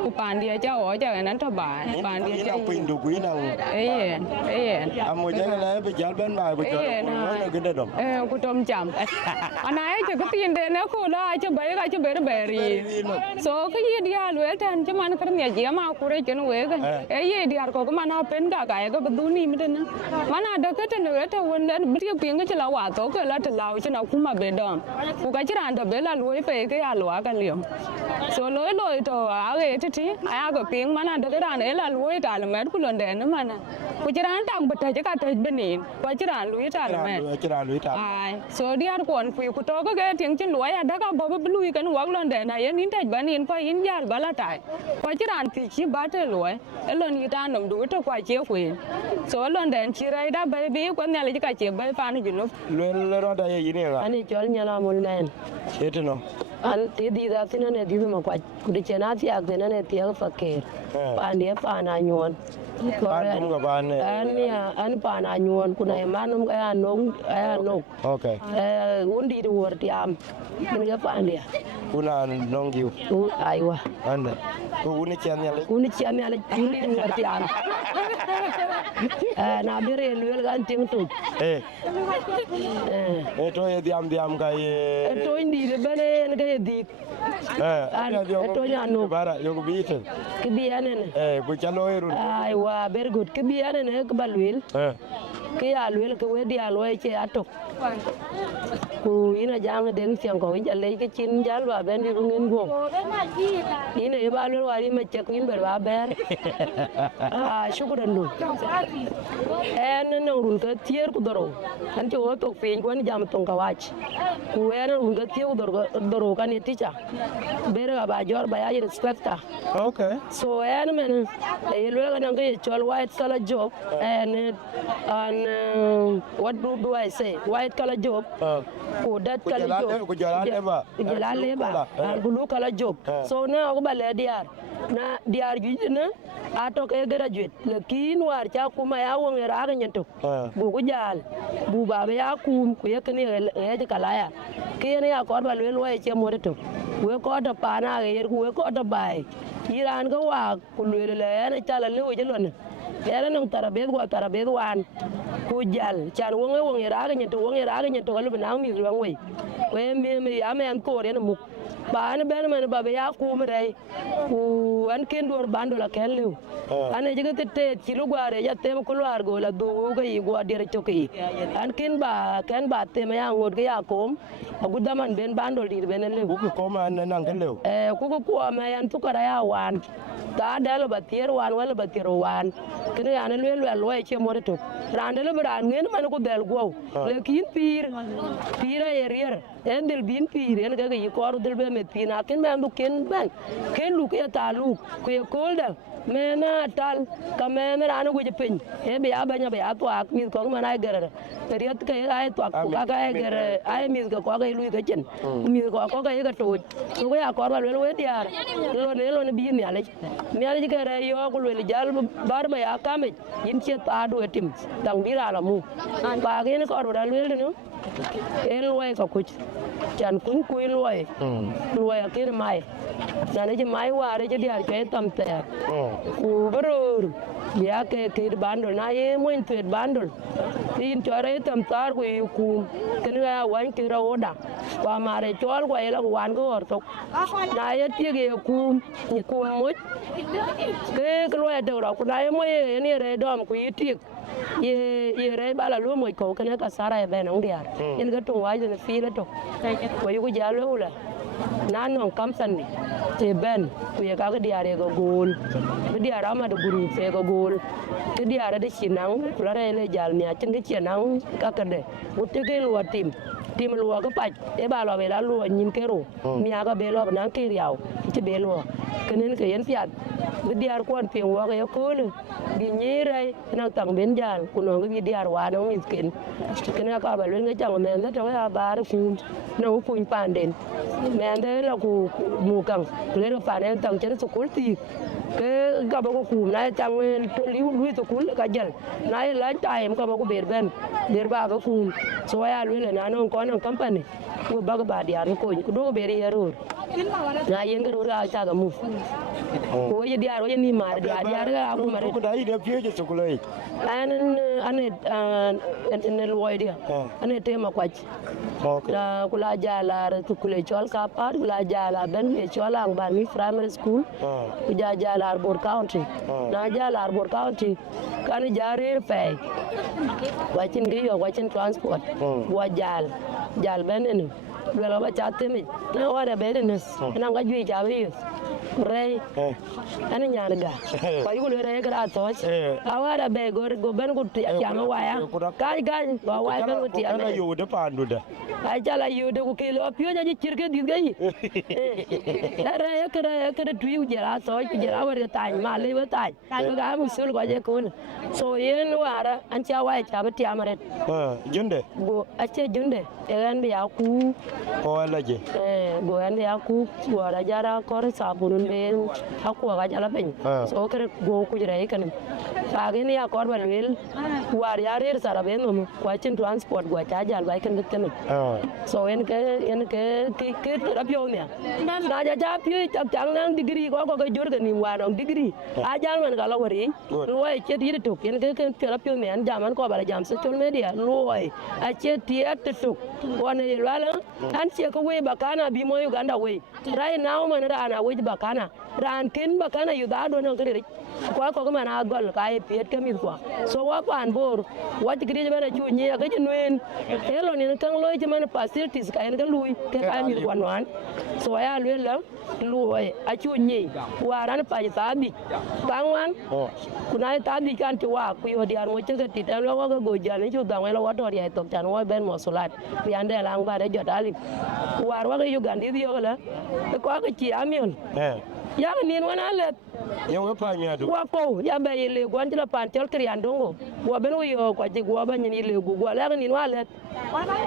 cụ bàn đi cho ở cho cáiนั้นcho bà bàn đi cho pin đồ quý nào một cái này bây giờ bên bài bây giờ nói là cái đó cô trông chậm anh ấy chỉ có tiền để nếu cô đó cho bé nó bé gì số cái gì đi à lưỡi thằng chứ mà nó cái nhà gì mà cô đây cho nó quế cái gì đi à cô mà nó bên cả cái có bự ni mới được mà nó được cái trên lưỡi thằng quên đến biết cái cái là quả tốt cái là thằng lão cho nó cũng mà bé đòn cô cái chứ ăn được bé là lưỡi về cái à lúa cái liều số lưỡi lưỡi thôi à cái thế ai có tiếng mà nó được cái đàn ấy là lưỡi cả là mấy cô lần đèn nữa mà cô chỉ ăn tạm bật chứ cả thời bên này cô chỉ ăn lưỡi trả là mẹ ai số đi ăn quần quỳ cô to cái tiếng chân lưỡi à đã có bao bên lưỡi cái nó lần đèn này nín tại bên này coi nín giả bà la tại cô chỉ ăn thì chỉ bắt được lưỡi cái lần người ta nằm đuổi cho quay chiếu quỳ số lần đèn chỉ đây đã bay bé con này là chỉ cả chiếu bay phan nó nó lưỡi đó đây gì nè anh cho anh nhà một lần thế nó an te di da tin ne di ma kwa ku de chena ti ak ne ti ak fakir pa ne pa na nyon ban cũng gặp ban an pa na nyon kuna manum ka no Okay. undi do wor tiam min ga pa ndia Una nongiu. Aiwa Anda. Uni chiam yale. undi do wor tiam na bere luel gan ting tu To ye diam ka ye. to indi de bane ga di to nya no Bara yo biite. ki bi anene Bu chalo eru. Aiwa very good ki bi anene ka balwel ki ya luel ke we dia loy che atok ku ina jang deng siang ko ja le ke chin jal ba ben di ngin go ina e ba lo wari ma che kuin ber ba ber shukran lu en no run ka tier ku doro kan cho to pin ko ni jam tong ka wach ku en run ka tier ku doro kan ni ticha ber ba jor ba ya respecta Okay. so en men e lo ga nang ke chol white color job and what do I say white color job ku dat color job Ku jala leba. jala leba blue color job so na ko ba le diar ju na ato ke graduate lekin war cha kuma ya won ra ga nyato bu ku jal bu ba ya kum ku ye kini e kala ya ke ne ya ko ba le lo e che mo to we ko to pa na ge we ko to bai iran go wa ku le ne cha la le o je lo ne era nang tarabed wan ku jal chan wong ra ga nyato ko le na mi ruang we me amen ko re mu ba ne ben men ba ya ku mre ku an ken dor bando la ken le ane jiga te ci lu gware ya tem ko lar go la do ga yi go dire choki an ken ba te me ya ngod ga ya kom aguda man ben bando dir ben le Ku ko ma nan kan lew. ku ko me yan to kara ya wan ta dalo ba tier wan wala ba tiro wan kene ya ne le lo e che mo to rande le bran ngen man ko del go le kin pira erier en del bin pir en ga yi ko del be me pina ken me andu ken ban ken lu ke ta lu ko ye kolda me na tal ka me ran go je pen e be ya banya be ya to ak mi ko ma na gere period ka ai to ak ka ga gere ai mi ga ko ga lu ga chen mi ko ga ga to ko ya ko ba le we diar lo ne bi ni ale mi ale ga re yo ko le jal bar ma ya ka me yin che ta do tim dang bi ra la mu ba ga ne ko ro da le no en loy ko kuch chan kun ku loy akir mai jane je mai ware je diar ke tam te ku barur ya ke kir bandol na ye mo in tuet bandol tin chore tam tar ku ken ga wan ki ro da wa mare chol ko ela wan ko or tok na ye tie ge ku mo ke loy de ro ku na ye mo ye ni re dom ku yitik ye re bala lu mo ko ken ka sara e ben on diar en ga to wa je fi le to ko yu ja lo la na non kam san ni te ben ku ye ka ga diar e go gol be diar ama de guru fe go gol te diar de chinang ku la re le jal ni a chen de chinang ka ka de u te ke lo tim lo ga pa e ba lo be la lo nyin ke ro mi aga be lo na ke riaw te be lo kenen ke yen fiat be diar ko an pe wa ga ko le bi nyere na tang ben jal ku no bi diar wa no miskin kena ka ba le nga chang men da to ya ba ku no ku panden men de la ku mu kang le ro pa ne tang chen su ku ti ke ga ba ku na chang li to ku ka jal na la time ka ba ku ber ba ku so ya le na no ko no company ku ba ba diar ko ku do ber ya ro na yen ga ro ga ta ga mu ko ye diar ye ni mar diar ga ku mare Ku dai de pye je chokolate. ane Leudiet ane tema kwach la kula jala to kule chol ka par kula jala ben me chol ang ban mi primary school ku jala Arbor County na jala Arbor County kan jare fe wachin ge yo wachin transport wa jal ben ne lo ba chatte me na wara be ne na ga ju ja be rey ana nyana ga ko yu le re ga to awara be go ben ku ya ma waya ga wa wa ben ku ti ana yo de pandu da ai jala yu de ku kilo pyo ja ji chirke di gai re ka tu yu jara to ku jara wa ta ma le wa ta ga mu sul ko je ko so yen wara an cha wa cha ba ti amare junde go ache junde e ran bi ya ku ko la je go an ya ku wara jara ko sa bu nun ben akwa ga jala ben so kare go ku jira kan fa ga ni ya kor ban wel war ya rer sara ben no kwa chin transport gwa cha jal bai kan kan so en ke ki rapio ne na ja pio chang nang degree ko jor ga ni wa dong degree a jal man ga la wari lo che di to en ke rapio ne an jaman ko bala jam social media lo a che ti at to wana yelala an che ko we bakana bi mo Uganda we right now man rana we bakana ran kin bakana yu da do no kri ko mana gol ka e piet ke mi ko so wa pan bor wa tigri bana chu ni ga jinwen hello ni kan lo je man facilities ka en ga lui ke ka mi ko wan so ya lu la lu a chu ni wa ran pa ta bi bangwan kuna ta bi kan ti wa ku yo diar mo che ti ta lo ga go jan chu da wa lo wa to ya to tan wa ben mo solat ri ande lang ba de jodali war wa ga Uganda di yo la ko ga chi amion ya ni wana let Yang apa ni adu? Wapo ya ba ile gwan tila pantel kriandongo wa beno yo kwa ji gwa ba ni ile gwa la ni wale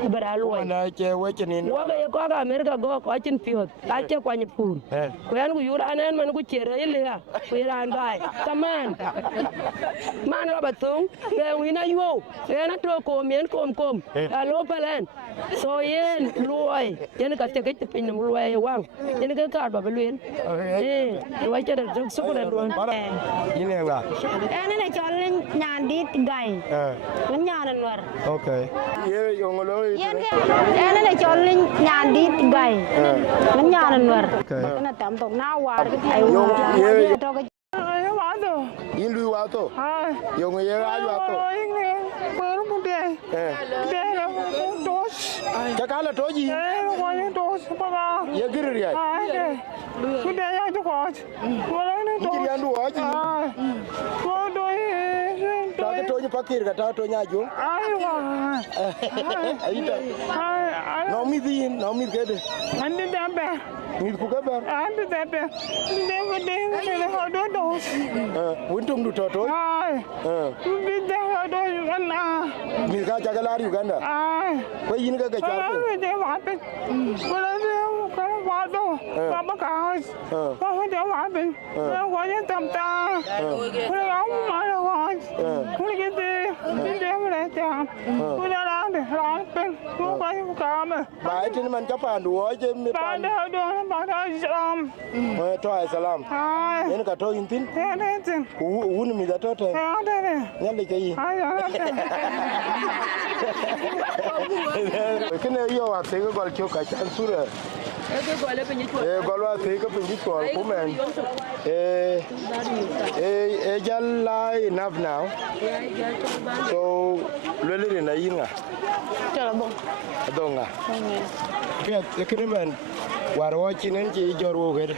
bara lo Na che we che ni wa ga ko ga America go ko chin piot a che kwa ni pur ko yan gu yura anan man gu chere ile ya ko ran bai kaman man ro batung le wina yo na to ko men kom a lo palen so yen luoi yen ka te ke pin no luoi wang yen ka ba luen luoi che da su ko luôn ini enggak Ene na cholin nyandit gai. Nyanan war. okay ye yo ngolo Ene na cholin nyandit gai. Nyanan war. Na tam to na war ai ye to ga in lui wa to yo ngoye ai wa to Cakala toji ye girir ya Kuda ya to ko. Wala ni to. Kiri andu oji Ko do ta ka toji pakir ka ta to nya ju ai wa. Aita no mi din no mi gede Andi dambe. mi ku ka ber Andi dambe. De ho do do. wuntum du to to Ai. Bi de ho do Uganda. mi ka cakala Uganda Ai. ko yin ga cha Wala de wa pe. Wala de ko wa do. Ba ka. Ko ho de wa pe. Ko ye tam ta. Ko ya ma ya wa. Ko ge de ma ta. Ko da ra de ra pe. Ko ba ka ma. ba tin man ka pa ndu o je mi Ba pa de do ba da jam. to ai salam Ai. yen ka to yin tin De tin. un mi da to te De. nyande ke yi Ai ya. kene yo wa te gol kyo ka chan sura gol wa te ka pin ko ku men jalla enough now so lele na yinga Chala bong. donga ke kene men war wa chinen ji joru ge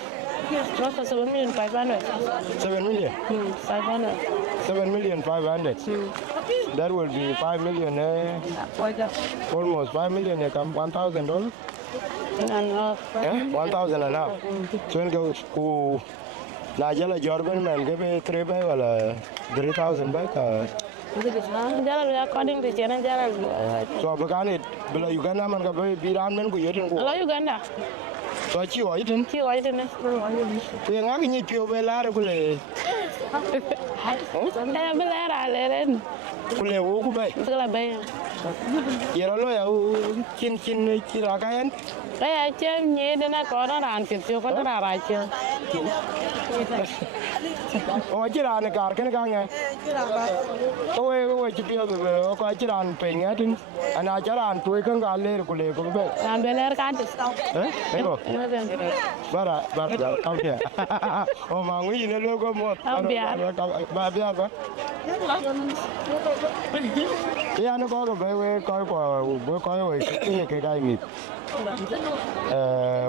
Rosa 7,500,000 7 million 500 7,500,000 that will be 5 million almost 5 million come $1,000 1,000 and half so when go ku la jala jorben man ke be 3 bay wala 3,000 bay ka jalan according to channel jalan so bakani bila Uganda man ka be biran men ku yetin ku ala Uganda so chi wa yetin ki wa ite ne ku nga ki ni pio be la ku le belera leren ku le wo ku bay segala bay yero lo ya kin chi ra ka yan kaya chem nye dena kora ran kityo ko ra ra che o chi ra ne kar ken ka nga o we chi pio be o ka chi ran pe nga tin ana cha ran tu kan ga le ku le ku be ran beler kan tis ego bara au dia o ma ngui ne lo ko mo Au biar. ba bia ba ya no ko be we ko we ke ga mi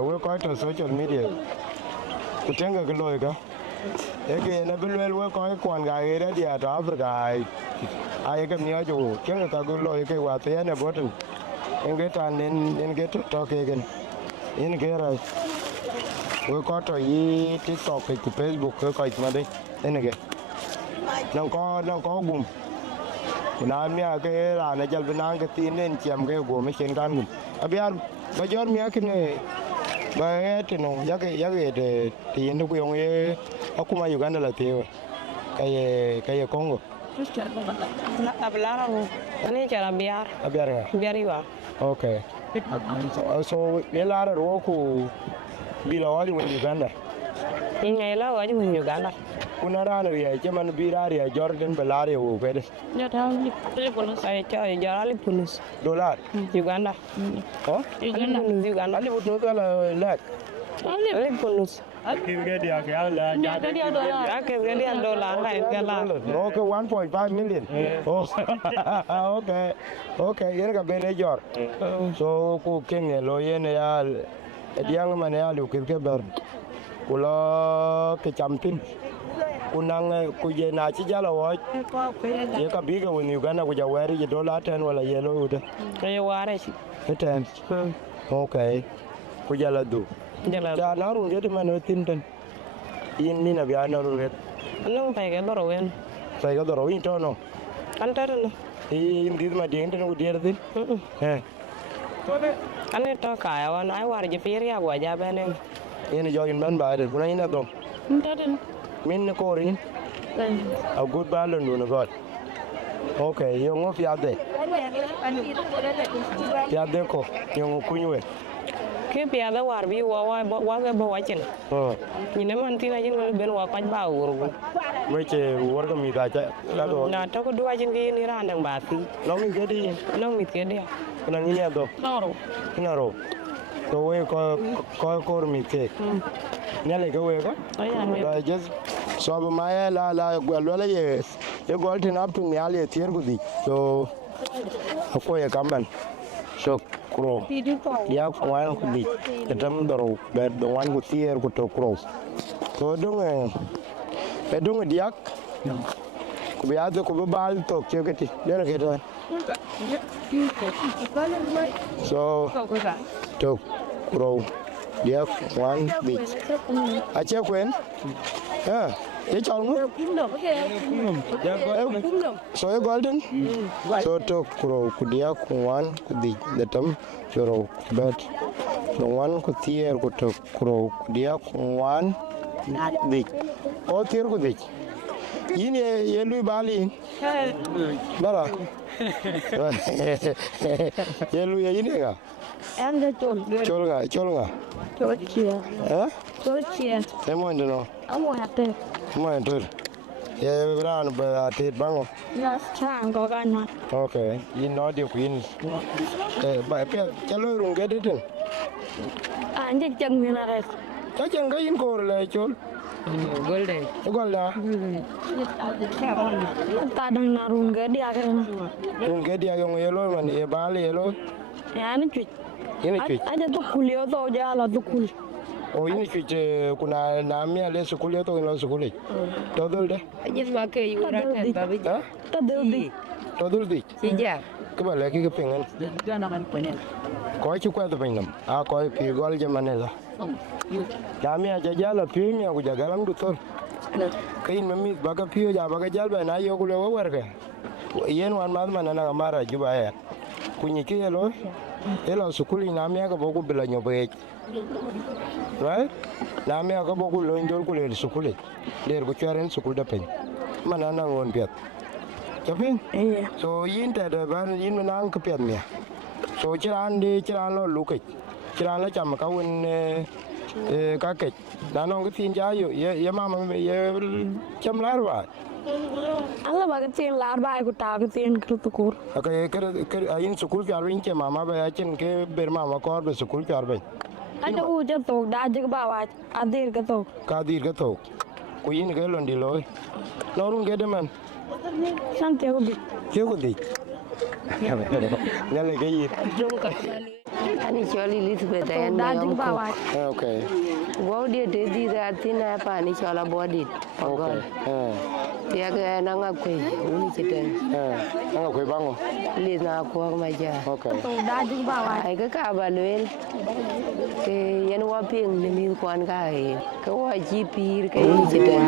we ko to social media ku tenga ke lo ga eke na bilwel we ko kwan ga ere dia to Africa ai ke mi ajo tenga ka go lo ke wa te ne botu enge tan en ge to ke gen en ge ra we ko to yi TikTok ku Facebook ko ma de en ge nang ko gum na mi a ke ra na jal binang ke tin nen chiam ke go me chen kan gum abiar ba jor mi a ke ne ba te no ya que te yendo ku yong e akuma Uganda la te kay Congo Hablar ani cara biar abiar iwa. okay so ela ro ku bila wali Uganda Ingela wajib Uganda. kuna rana ya jaman birari ya Jordan balare wo kede Ya tahu polisi saya cari jalan polisi. dollar Uganda. oh Uganda. ali butno kala lak Ali polisi. Akibge dia ke ala Ya tadi ada dolar. Akhir kali ada dolar lah segala. okay 1.5 million oh okay yer ka bene jor so ku kenge lo yene ya diang mane ya lu ke ber kula ke champin kunang ku je na chi jalo wo ye ka biga woni Uganda ku jawari je dollar 10 wala yelo ude Kayak waris. 10 okay ku jala du Jalan. ja na ru je man tinten in ni na bia na ru ge Lu pakai dorowen. sai ga doro in to no Antar no. in di ma ding ten ku der din Ane to kaya wan ai war je piri ya gua jabe ne. in jo in ban ba de kuna ina do Antar no. min ko rin a good balance no god okay yo ngo fiade ko yo ngo kunywe Ke piada war bi wa ga ba wacin. Ni ne man tina jin ben wa kwaj ba wurgu. weche worga mi da cha la do Na to ko duwa jin gi ni randang ba fi. no mi gedi No mit ke dia. kuna ni ya do Toro. ina ro to we ko mi ke nyale ko we ko Aya me. I just so ma la gwalo ye gol tin up to nyale tier gudi so ko ye kamban so kro ya kwan ku bi tam doro be do wan ku tier ku to kro to dong diak ku bi ado ku bal to cheketi dere keto so to kro diak wan bi ache kwen ye chong so ye golden so to kro ku diak wan ku di detam choro bet no wan ku tier ku to kro ku diak wan di o tier ku di yin ye lui bali bala ye lui ye yin ga Em đã chol ga chỗ chia. eh Chỗ chia. e mo ndino Ông ngoại tệ. mo ndur ye bran ba tit bango Nó sang có cái mặt. okay yin no di ku yin ba pe chalo rung ga de Anh chắc chân như là đây. ta chen ga yin ko le chol Golden. golda Ta đang là rung cái đi cái này. rung ga dia yo yelo man e bali yelo Ya nó chuyện. yin chi Aja tuh kuliah tuh aja lah tuh kul. o yin chi kuna na mi ale sukule to no sukule to dol de Ajis pakai yuran kan babi. ha Ta đều đi. to dol di Sija. ke ba le ki ke pengen Gana kan punya. ko chi kwa to pengam a ko pi gol je manela ya mi aja jala pi mi ku jagalam du tor kain mami baga pi ja baga jal ba na yo ku le war ke yen wan ma ma na mara juba ya kunyi ke yelo elo sukuli na mi ga boku bila nyobe right na mi ga boku lo ndol ku le sukuli der ku charen sukul da pen mana na ngon piat chapin Iya. so yin ta da ban yin na ang piat mi so chiran lo lu ke chiran la cham ka won ka ke na no ga tin ja yo ye mama ye cham lar ba Allah bagai tin lar ba aku tahu tin kerutukur. okay ke ayin sukul pyar win ke mama ba ya chen ke ber mama ko be sukul pyar ba Aja ujar tuh, dah aja ke bawah, adir ke tuh. ka dir ga to ku yin ga londi lo no run ge de man Santai aku bi. ke ko di nyale ge yi Ani choli Elizabeth ayan Dah aja ke mayom ko. bawah. okay Wow dia dedi rati na pa ni chola bodit. Pagol. Dia ke nanga kwe uni chiten. nga ko bango Liz na ko ma ja. okay Tuh, dah aja ke bawah. Ai ka ka balwel. Ke yan wa ping ni mi kwan ka ai. Ka wa ji pir ke uni chiten.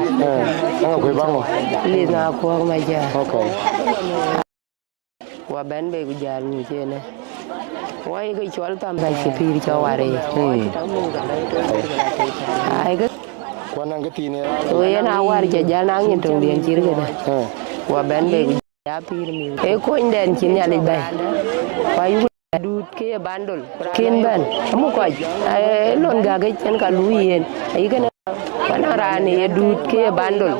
nga ko bango Liz na ko ma ja. okay Wa ben be gu jal ni chene. Why cái chỗ tam bài chỉ phi cho vào đây. Ai cái Quan năng cái tin này. tôi na war cái giá năng nhìn trong điện chỉ cái này. Qua bên đây giá phi mình. Cái coin đen chỉ nhà đi bay. Phải đút cái bandol. Kiên ban. Kamu coi. Lon gà cái chân cả lúi yên. Ấy cái này ra này đút cái bandol.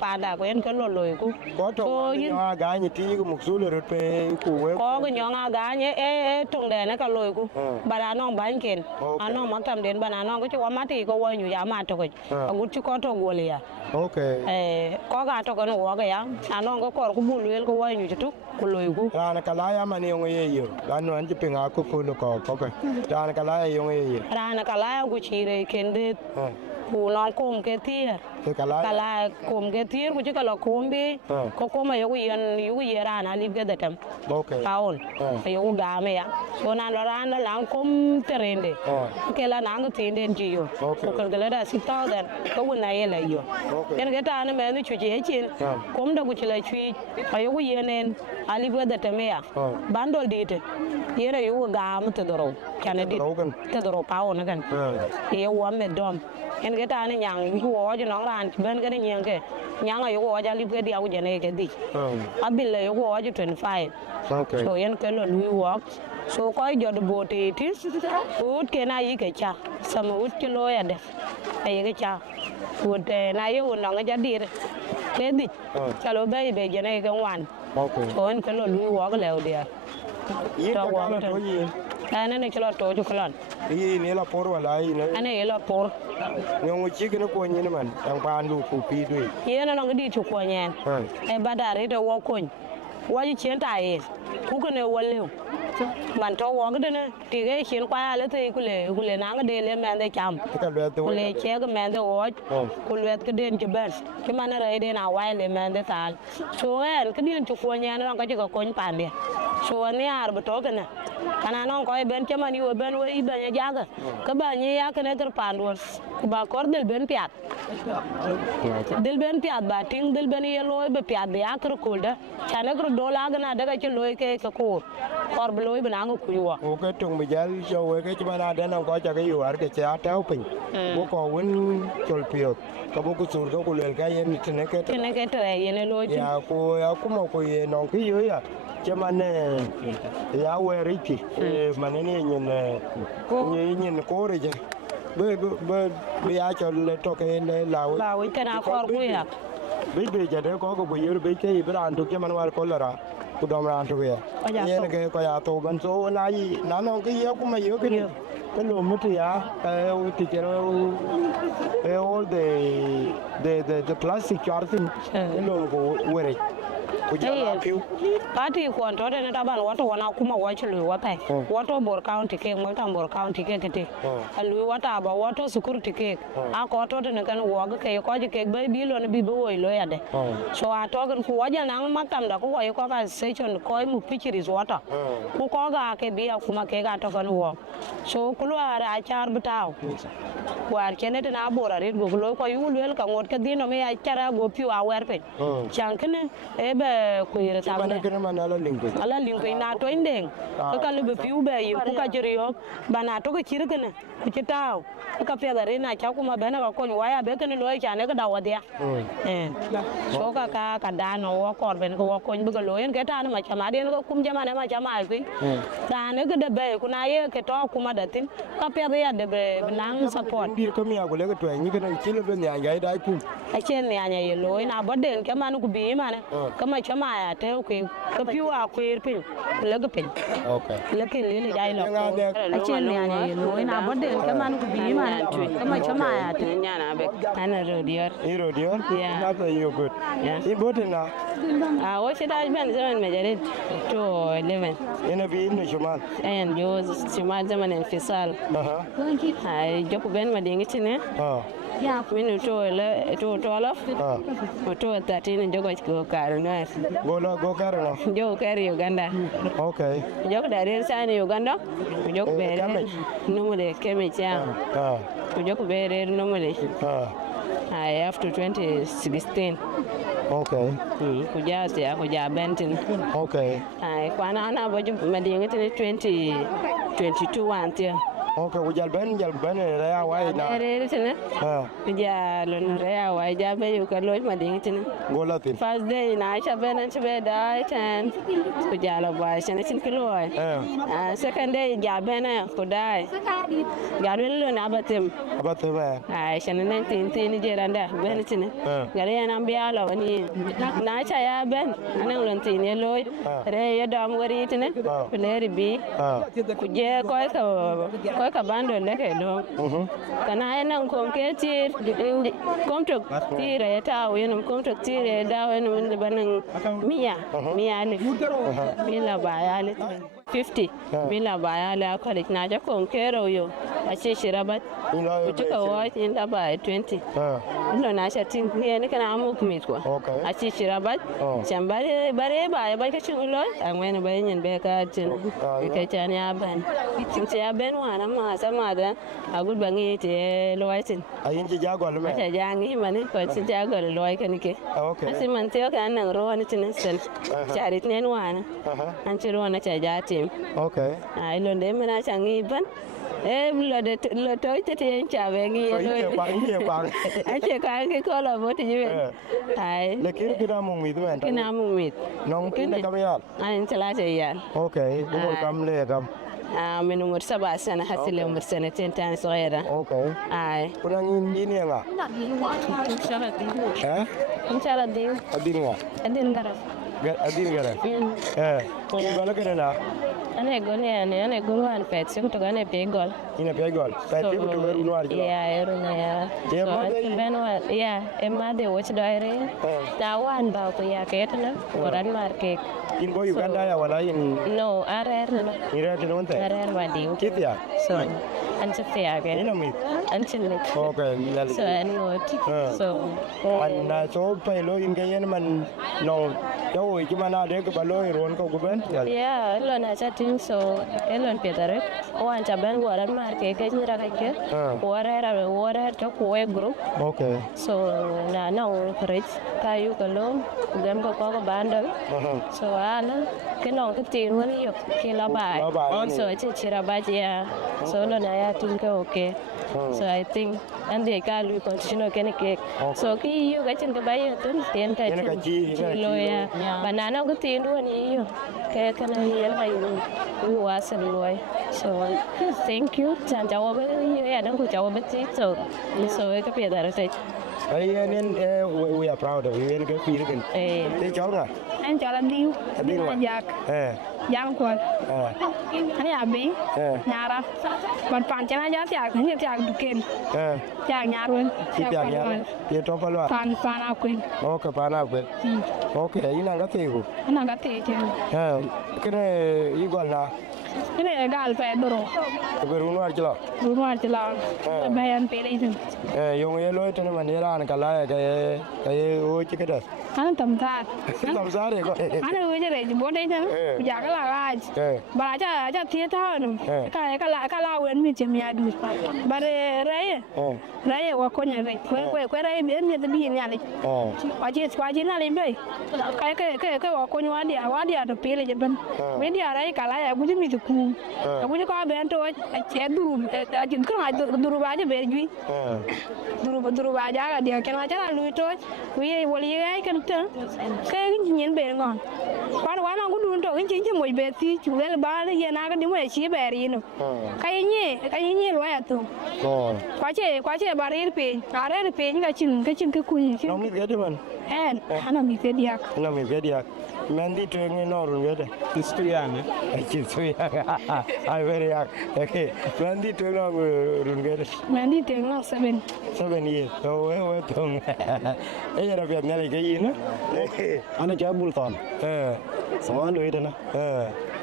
Pada ko en kelo loy ku Có to nhỏ gái như tí có một số lượt về của ko nyonga ga nye tong de na ka loy ku bana non ban ken ano matam den bana non ko chwa mati ko wo nyu ya ma to ko agut ko to gole ya okay ko ga to ko no wo ga ya ano ko kor ku bulu el ko wo nyu tu ko loy ku rana kala ya mani yong ye yo lanu an jipe nga ko ko rana kala ya yong ye rana kala ku chire kende ku non kom ke tier kala kom ke tier ku ka lo kom bi ko ma yo yen rana lib ke datam okay paul yo ga me ya so na lo rana la kom terende ke la na ngo tinde ji yo ko ko gele da 6000 ko wona ye la yo yen ke ta na me ni chu je chin kom da ku chila chui yo yenen ali be datam ya bandol dite yere yo ga mu te doro kana dit te doro paul na kan ye wa me dom en cái ta này nhang ku wo cho nó ran bên cái này nhang cái nhang ayo wo ja lip cái dia ku jene cái di abil ayo wo cho 25 okay so en cái lo lui work so ko jo de bote ti ut ke na yi ke cha sam ut ke lo ya de ay cái cha ut na yo no ga ja di ke di cha lo be jene cái wan okay so en cái lo lui work leo dia yi ta wala to yi ana ne chlo to ju klon yi ne la por wala yi ne ana ye la por nyong chi ke ko ni man ang pan lu ku pi dui ye na no di chu ko nyen e badare de wo kon wo ji chen ta ye ku ko ne wo le man to wo ga ne ti ge chen kwa le te ku le na ga de le men de cham ku le che ga men de wo ku le ga den ke ben ki man re de na wa le men de tal so en ke din chu ko nyen no ga ji ko kon pan de so ne ar bu to ga ne kana non ko ben che man yo ben wo i ben ya ga ka ba ni ya ka ne ter pan wo ku ba kor del ben piat ba ting del ben ye loy be piat be akro kulda chane kro dola ga na daga che loy ke ka ko kor be loy bana ku yo o ka tung mi jal cho we ke bana da na ko cha ke yo ar ke cha ta pin bo ko won chol pio ka bo ku sur ko ku le ka yen tene ke tre ye ne loy ya ku mo ko ye non ki yo ya chamane ya we riki manene nyen ko re je be ya cho le to ke le lawo kana kor ku ya be je de ko bu yer be ke ibran to ke man war ko lara ku dom ran to ye yen ke ko ya to ban so na yi na no ke ye ku ma yo ke lo mu ti ya ti ke all the plastic charting lo ko were Party ko to de ta ban wato wana kuma wacho lu wata wato bor county ke mo ta bor county ke kete alu wata ba wato security ke a ko to de kan wo ga ke ko je ke ba bi lo ne bi bo lo ya de so a to gan ku waja na makam da ko ko ga session ko mu pitchers water ku ko ga ke bi kuma ke ga to kan wo so ku lo ara char bitaw war kene de na bor are go lo ko yu lo ka ngot ke dino me ya chara go piu a wer pe chankene e be ko yere ta mana kana mana ala lingko na to indeng ko ka lu be piu be yu ku ka jiri yo bana to ko chire kana ku chitaw ka pe da re na cha kuma be na ko waya be kana lo cha ne ka da wadia so ka da no wo kor ben ko ko bu ko lo yen ke ta na ma cha ma den ko kum jama ne ma cha ma fi ta ne ko de be ku na ye ke to kuma da tin ka pe ya de be nang support bir ko mi ya ko le ko to ni kana chile be nya ga dai ku a chen nya nya ye lo na bo den ke man ku bi ma ne ka ma cha ma ya te ku ka piu a ku pi le ko pin okay le ke le dai lo a chen nya nya ye lo na bo den ke man ku bi ma ne ka ma cha ma ya te nya na be ana rodior na to you good in botina a wo che dai ben zaman me jare to 11 ina bi in shumal en yo shumal zaman en fisal ai joku ben ma dingi tine ya minu to le to la to 13 jogo ko kar no go kar no jo kar Uganda okay jogo dari sani Uganda jogo bere no mo de keme cha jogo bere no mo de after 2016. Okay. Kuja bentin. Okay. Kwana ana baju madinga 2022 antia. Okay, jal ben rea wai na. Ere tene. Kuja lon rea wai jabe yu ka loj madinga tene. Golatin. First day na acha benen chibe dai ten. Kuja la ba chene chin kiloi. Second day jabe na kudai. Garu lo na batem. Batem. Chene nen tin jeranda ben tene. Gare na bialo ni na acha ya ben anan lon tin loj. Re ya dam wari tene. Leri bi. Kuje ko ka bando leke do kana ena kom ke ti kom to ti re ta wen kom to ti re da wen banan miya le bila baya le 50 bila baya le college na ja kom ke ro yo a ce shirabat ku ka wa in da ba 20 ino na sha tin ne kana mu kumit ko a ce shirabat chambare bare ba ba ka cin lo an wen ba yin be ka tin ke ta ne aban tin ya ben wana ma sama da agul bangi te loitin ayin ji jagol me ta jangi mane ko tin jagol loi kan ke asi man te ka nan ro ni tin sen charit ne wana an ci ro na cha jatim okay ai lo de mena changi ban lo to te te chabe ngi lo ache ka ke ko lo bot ji ai le kira mung mi men kina mung mit nong kin ka yal an tala te yal okay mo kam le kam من عمر 7 سنة حتى لعمر 2 تاني صغيرة. أوكي. أي. كنا نجيني لا. إن شاء الله دين. إن شاء الله دين. أدين ما. أدين غرف. أدين غرف. Gimana kena? Ane gol wan pet sih kutu kan pegol. Ina pegol. Pet itu kutu baru luar juga. Iya, eruna ya. So, iya, emma de watch diary. Tawan ba ko ya ketna. Koran market. In boy Uganda ya wala in. No, RR. Ira kena mana? RR madi. Kiti ya? So, anche ya ke. Ina mit. Anche nik. Okay, lali. So, anot. So, na so pelo in kayen man no. Jauh cuma ada ke baloi ron kau guben. Ya, elon aja ting so elon Peter. Wan caban waran market ke nyira ke. Warar ke kue group. Okay. So na rich kayu kalom gam ko bandal. So ala ke nong ke tin wani yok ke labai. So chira baja. So lo na ya ting ke okay. So I think and they can we continue can cake. So ki you get in the buy tun ten ka loya. Banana ko tin wani yo. Kaya kana yel mai we was and loy. So thank you. Chan jawab ya dan ko jawab ti so we ka peda ra we are proud of you. Cái phi cái. Thế cháu nè. Anh cho là điêu. Điêu à? Giặc. Giặc quần. Anh là bí. Nhà ra. Bạn phản cho nó giặc thì giặc được kiện. Giặc nhà luôn. Giặc nhà. Dia to palwa. Phản áo quên. Okay, phản áo quên. Okay, ini nak ketiku. Anh nak ketiku chứ. Cái này igual là. Cái này gal phải bro. Berunuar cila. Berunuar cila. Bayan pele itu. Yung yellow itu ni manila nak kalah kayak oh cik dah. Anh tầm thắt. Tầm thắt đấy. Anh ơi cái này chỉ bốn đấy thôi. Giờ cái là ai? Bà cha thiệt thôi. Cái là quên mình chỉ mía đủ. Bà rây. Rây qua con nhà rây. Quay rây biến như thế biến nhà này. Qua chỉ là lên đây. Cái qua con hoa dia tu pele je ban. Bên dia rây cái là aku jadi tu ku. Aku jadi kau bento. Saya dulu. Jadi kan dulu aja berjuang. Dulu aja dia kan aja lalu itu. Wih boleh kan tu. Cái nhìn bề ngon. Quan nó cũng đun trộn cái chính cho mỗi bề thì chủ yếu là ba cái gì nào cái điểm này chỉ bề đi nữa. Cái nhỉ loại à tu. Quá chế bà đi pin, bà đi pin cái chừng cái cùi. Nó mới cái đấy mình. Anh làm việc đi à? Làm việc đi à? Mình đi chơi nghe nó rồi vậy. Kristian. Kristian. Ai very yak. Okay. Mình đi chơi nó rồi vậy. Mình đi chơi nó 7. 7 years. Oh, tung. Ấy là việc này cái gì nữa? Anh chơi Bulton. Semua duit itu na.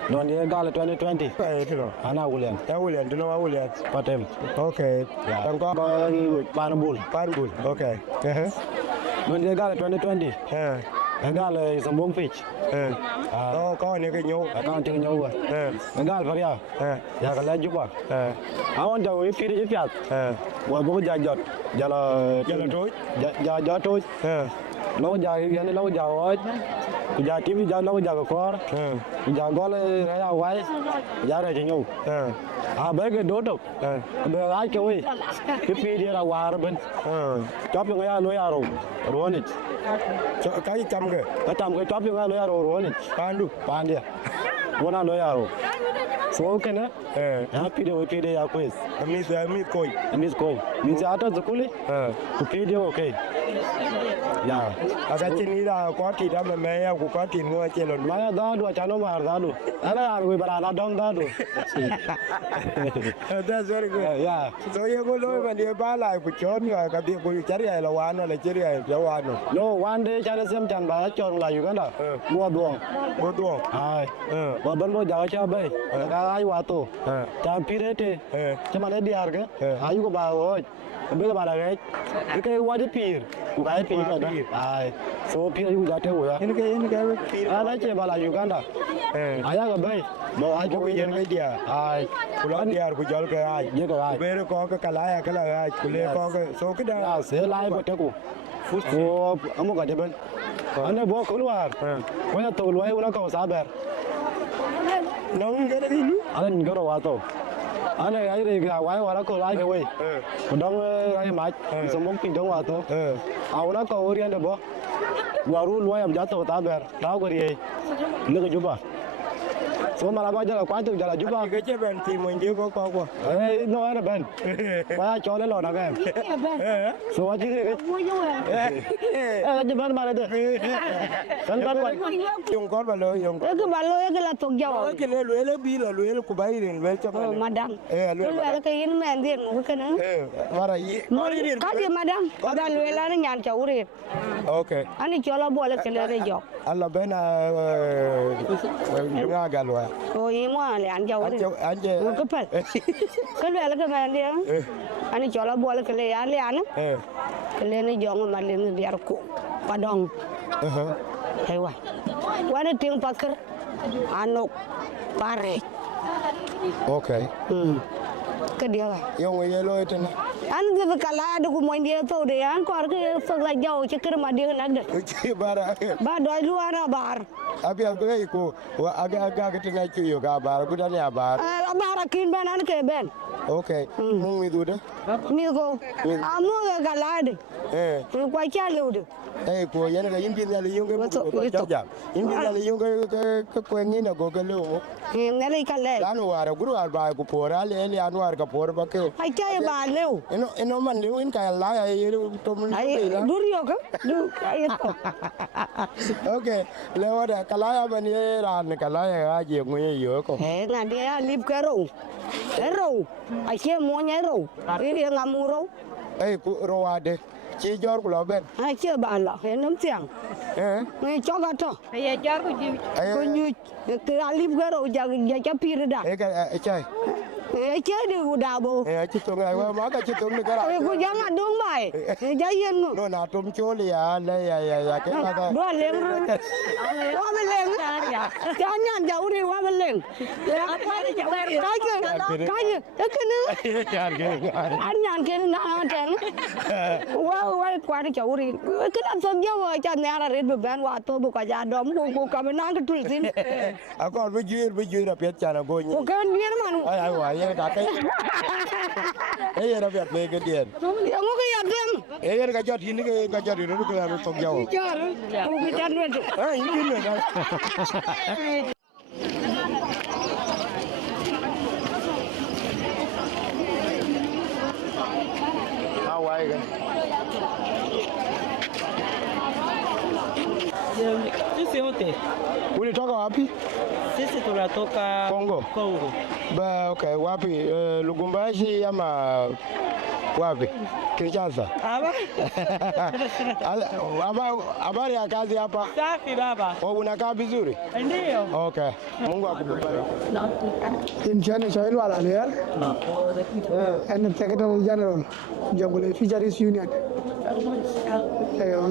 Don dia gal 2020. Itu. Ana William. William, tu nama William. Patem. Okay. Tangkap Panbul. Panbul. Okay. Don dia gal 2020. gal some bong fish có này cái nhau con chơi nhau rồi gal phải ya ya cái lấy giúp à anh cho cái phi đi phiệt và bố già giọt giờ là trôi giờ trôi lâu giờ cái này lâu giờ rồi giờ kiếm giờ lâu giờ có giờ có lấy ra quay giờ này chơi nhau bây cái đốt được bây ai kêu ấy cái phi đi ra qua rồi bên chóp những cái lối rồi rồi này cái trăm cái chóp những cái lối rồi này pan đi buôn ăn lối rồi số cái nữa happy day ya quiz miss coi miss ata zakuli happy day okay ya asa chini da có thịt đó mà ya có thịt mua chơi lần mà đó đùa cha nó mà đó đùa ara người bà nó đông đó đùa that's very good yeah so you go lo mà đi ba lại của chốn rồi cái việc của chari này là quan là chari này là quan rồi no one day cha nó xem chẳng bà chọn là Uganda mua đùa ai và bên đó giờ cha bay cái ai qua tổ cha pirete cha mà đi ar cái ai có bà rồi bây giờ bà là cái qua đi pir cái pir rồi đó ai số pir cũng ra theo rồi cái pir ai chơi bà là Uganda ai cái bay mà ai có cái gì dia ai của dia của chọn cái ai như cái ai bây giờ có cái là ai của lê có cái số cái đó sẽ lại một cái phút ông có cái bên anh bố cũng luôn bây giờ tôi luôn nó có sao bè nó cái đó đi anh có đâu vào anh này cái gì là quái nó có lại cái vậy đông cái máy xong mông pin đông vào tôi nó có riêng được bố vào luôn em giá tôi ta bè tao cái gì nước cái giúp à số mà là bao giờ là quái tự giờ là giúp à cái chế bên thì mình chưa có qua nó là bên qua cho lấy lò nào em số chứ cái bên mà đây con dùng con vào lưới dùng cái bà lôi cái là thuộc dầu cái lưới bi là lưới của bay liền lưới cho madam lưới cái in men tiền một cái nữa mà đây cái gì madam có bà lôi là nó nhàn cháu đi ok anh đi cho là bộ là cái lưới dầu anh là bên chúng ta gần rồi ôi mà lại anh cháu đi anh chơi cái phải cái lưới là cái men đi anh đi cho là bộ là cái lưới anh anh cái lưới này dầu mà lưới này đi cụ padong hay vậy quá nó tiếng phát कर anok pare ok cái điều này yung người lôi trên anh cái cái lá được của mình đi thôi để anh còn cái phần là giàu chứ cái mà đi nãy được cái ba đói luôn à bar abi cái cô aga cái trên này chịu cái bar cái đó là bar bar kin ban anh cái bên ok mung mi duda mi ko amu cái lá đi quay cha lưu được cô vậy là những tin là yung cái chậm những tin là yung cái quen như là có cái lưu nghe đây cái lệ anh vào guru al bài của phổ ra liền anh vào cái phổ bác cái ai chơi bà lưu nó mình lưu in cái lá ấy tôm đuổi vô cái ok lưu đó cái lá bên này là cái lá này gì cũng như vậy cô là đi lip cái rau ai chơi mua nhảy rau đi ngắm mua rau rau à đây chị cho của nó bên ai chơi bà là cái nấm tiếng nghe cho cái đó ai chơi cái như cái alip cái rau giờ cho pir đã cái chơi chơi được đào bộ chị tung này mà cái chị tung này cái nào cô giang ăn đúng bài chơi yên ngủ nó nào tung chó liền đây cái là cái đua lên qua bên lên cho nhàn dầu đi qua bên lên cái nữa anh nhàn kia nó ăn chén qua đi chầu đi cái ăn xong dầu rồi cho nhà là đến bên qua tôi buộc cả đom cô cầm bên ăn cái túi xin còn với duyên là biết chả là bôi nhỉ cái duyên mà ai hoài vậy cả cái là việc về cái tiền không có cái gì em cái cho thì cái cho thì nó cứ làm xong dầu cho không cái chân luôn những người đó Hawaii Sisi wote. Ulitoka wapi? Sisi tunatoka Kongo. Kongo. Ba okay, wapi? Lubumbashi ama wapi? Kinshasa. Habari ya kazi hapa? Safi baba. Unakaa vizuri? Ndio. Okay. Mungu akubariki. Inchane Soil wala there. And Secretary General, Jungle Fisheries Union.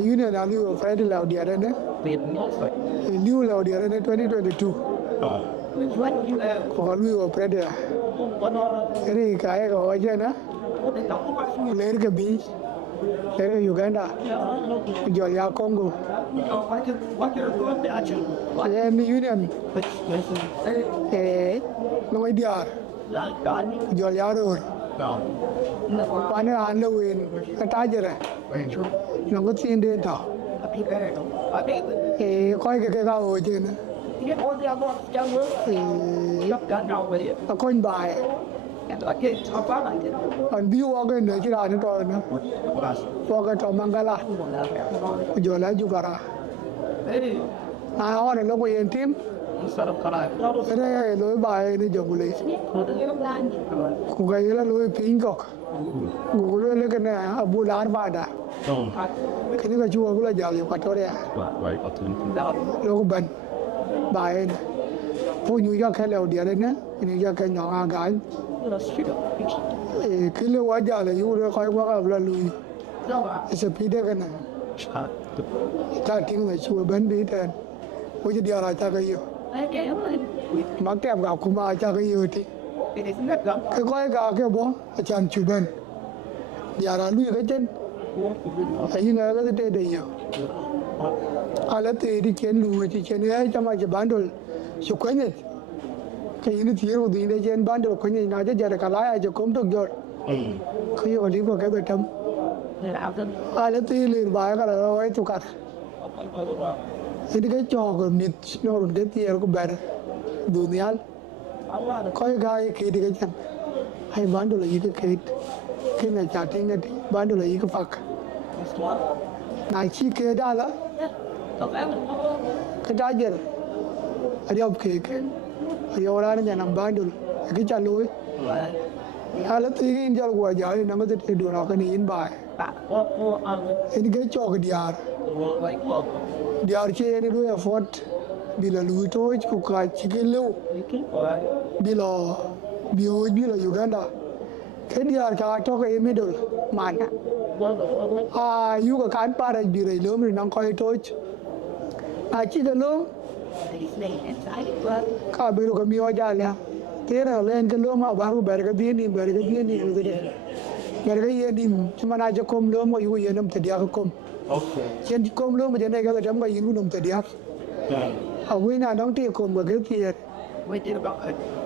Union are you afraid of the other? new Leudiet in 2022 ko lui operate ri kai ko je na ler ke bi ler Uganda jo ya Congo ni union no idea jo ya ro pane an lo win ta je re no ko tin de ta coi cái ga hồi trên con bài còn biu cái này chỉ là nó thôi nữa qua cái trò mangala giờ lại juga ra họ này nó quên tim cái này lối bài này dùng lấy cũng cái là lối pin cọc cũng lối cái này abu lan bài đã cái này cái chua cũng là giàu nhiều quá thôi đấy lối bên bài này phụ nữ cho cái lều điện đấy nhá cái cho cái nhỏ gái cái lều quá giàu là yêu rồi coi quá là lùi sẽ bị đấy cái này ta tiếng là chua bên bị thế bây giờ điều là ta cái yêu mà kẹp gạo cũng mà ta cái yêu thì cái coi gạo cái bó chẳng chua bên giờ là lùi cái chân ấy nghe cái thế đấy nhiều ala thì đi trên lùi thì trên ấy cho mà chỉ bán đồ chụp cái này cái này thì rồi đi đây trên bán đồ cái này nào chứ giờ là cả lái cho cũng được rồi khi mà đi vào cái bề trong ala thì liền bài cái là rồi tụ cắt ini cái trò của mình nó rồi cái tiền của bạn dunia coi cái đi cái chân hay bán đồ là gì cái này trả tiền này bán đồ là gì cái phật này chi kia đã là cái trái gì ada okey ada orang yang nak bandul cái trả lối ala thì cái injal gua jadi nama tu tidur aku ni in bay ini cái trò cái diar che ni lu effort bila lu tu ku ka chikelu bila Uganda cái diar ka to cái middle mana you ka kan para birai lo mi nang koi to chỉ là lúc cả bây giờ có nhiều giá là thế là lên cái lúc mà bảo bè cái biển đi rồi đấy bè cái gì đi chứ mà ai cho com lúc mà yêu nằm từ dia com trên com lúc mà trên đây cái đám cái yêu nằm từ dia ở bên nào đóng tiền com cái kia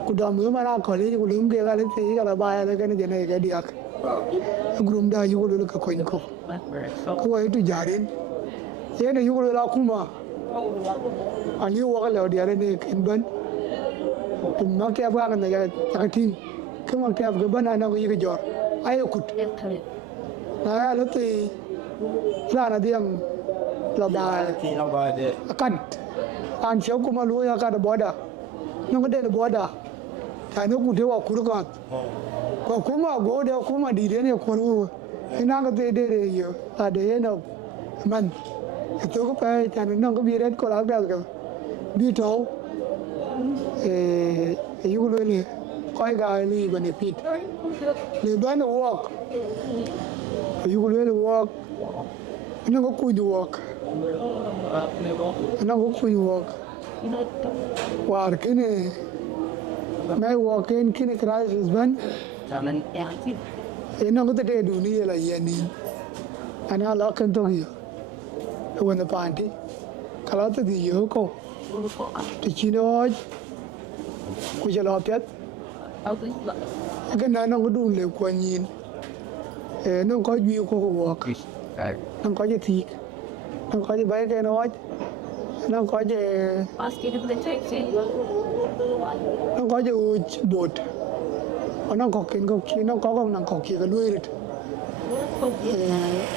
cụ đào mưa mà ra khỏi đi cụ lúm kia cái gì cái là bài cái này trên đây cái dia group đó yêu lúc cái coin com cô ấy tu giả đến thế này yêu lúc kuma anh yêu cái lều điện này kinh bấn, tụm nó kẹp vào cái tin, cái mà kẹp cái bấn anh nó cái giọt, ai cút, này lúc thì ra là điềm là bài, cắt, anh cháu cũng mà lúa ra cái bò đà, nó cái đây là bò đà, thằng nó cũng theo cút cái, còn cũng mà gỗ đeo cũng mà đi đến này còn u, cái năng cái đây nhiều, để nó mình tôi có phải thằng nó có biết đấy có làm được không biết đâu yêu luôn đi coi cái này benefit để bán work yêu luôn work nó có cùi work nó có cùi work war cái này mấy work cái này crisis ban nó có thể đủ như là gì này anh đã lo cần tôi when the party kalau tu dia ko tu chino ku je lo pet cái này nó có đủ le kwa nyin nó có duy ko ko nó có gì thiệt nó có gì bay cái nó có gì nó có gì bột nó có cái nó có công năng có cái nuôi được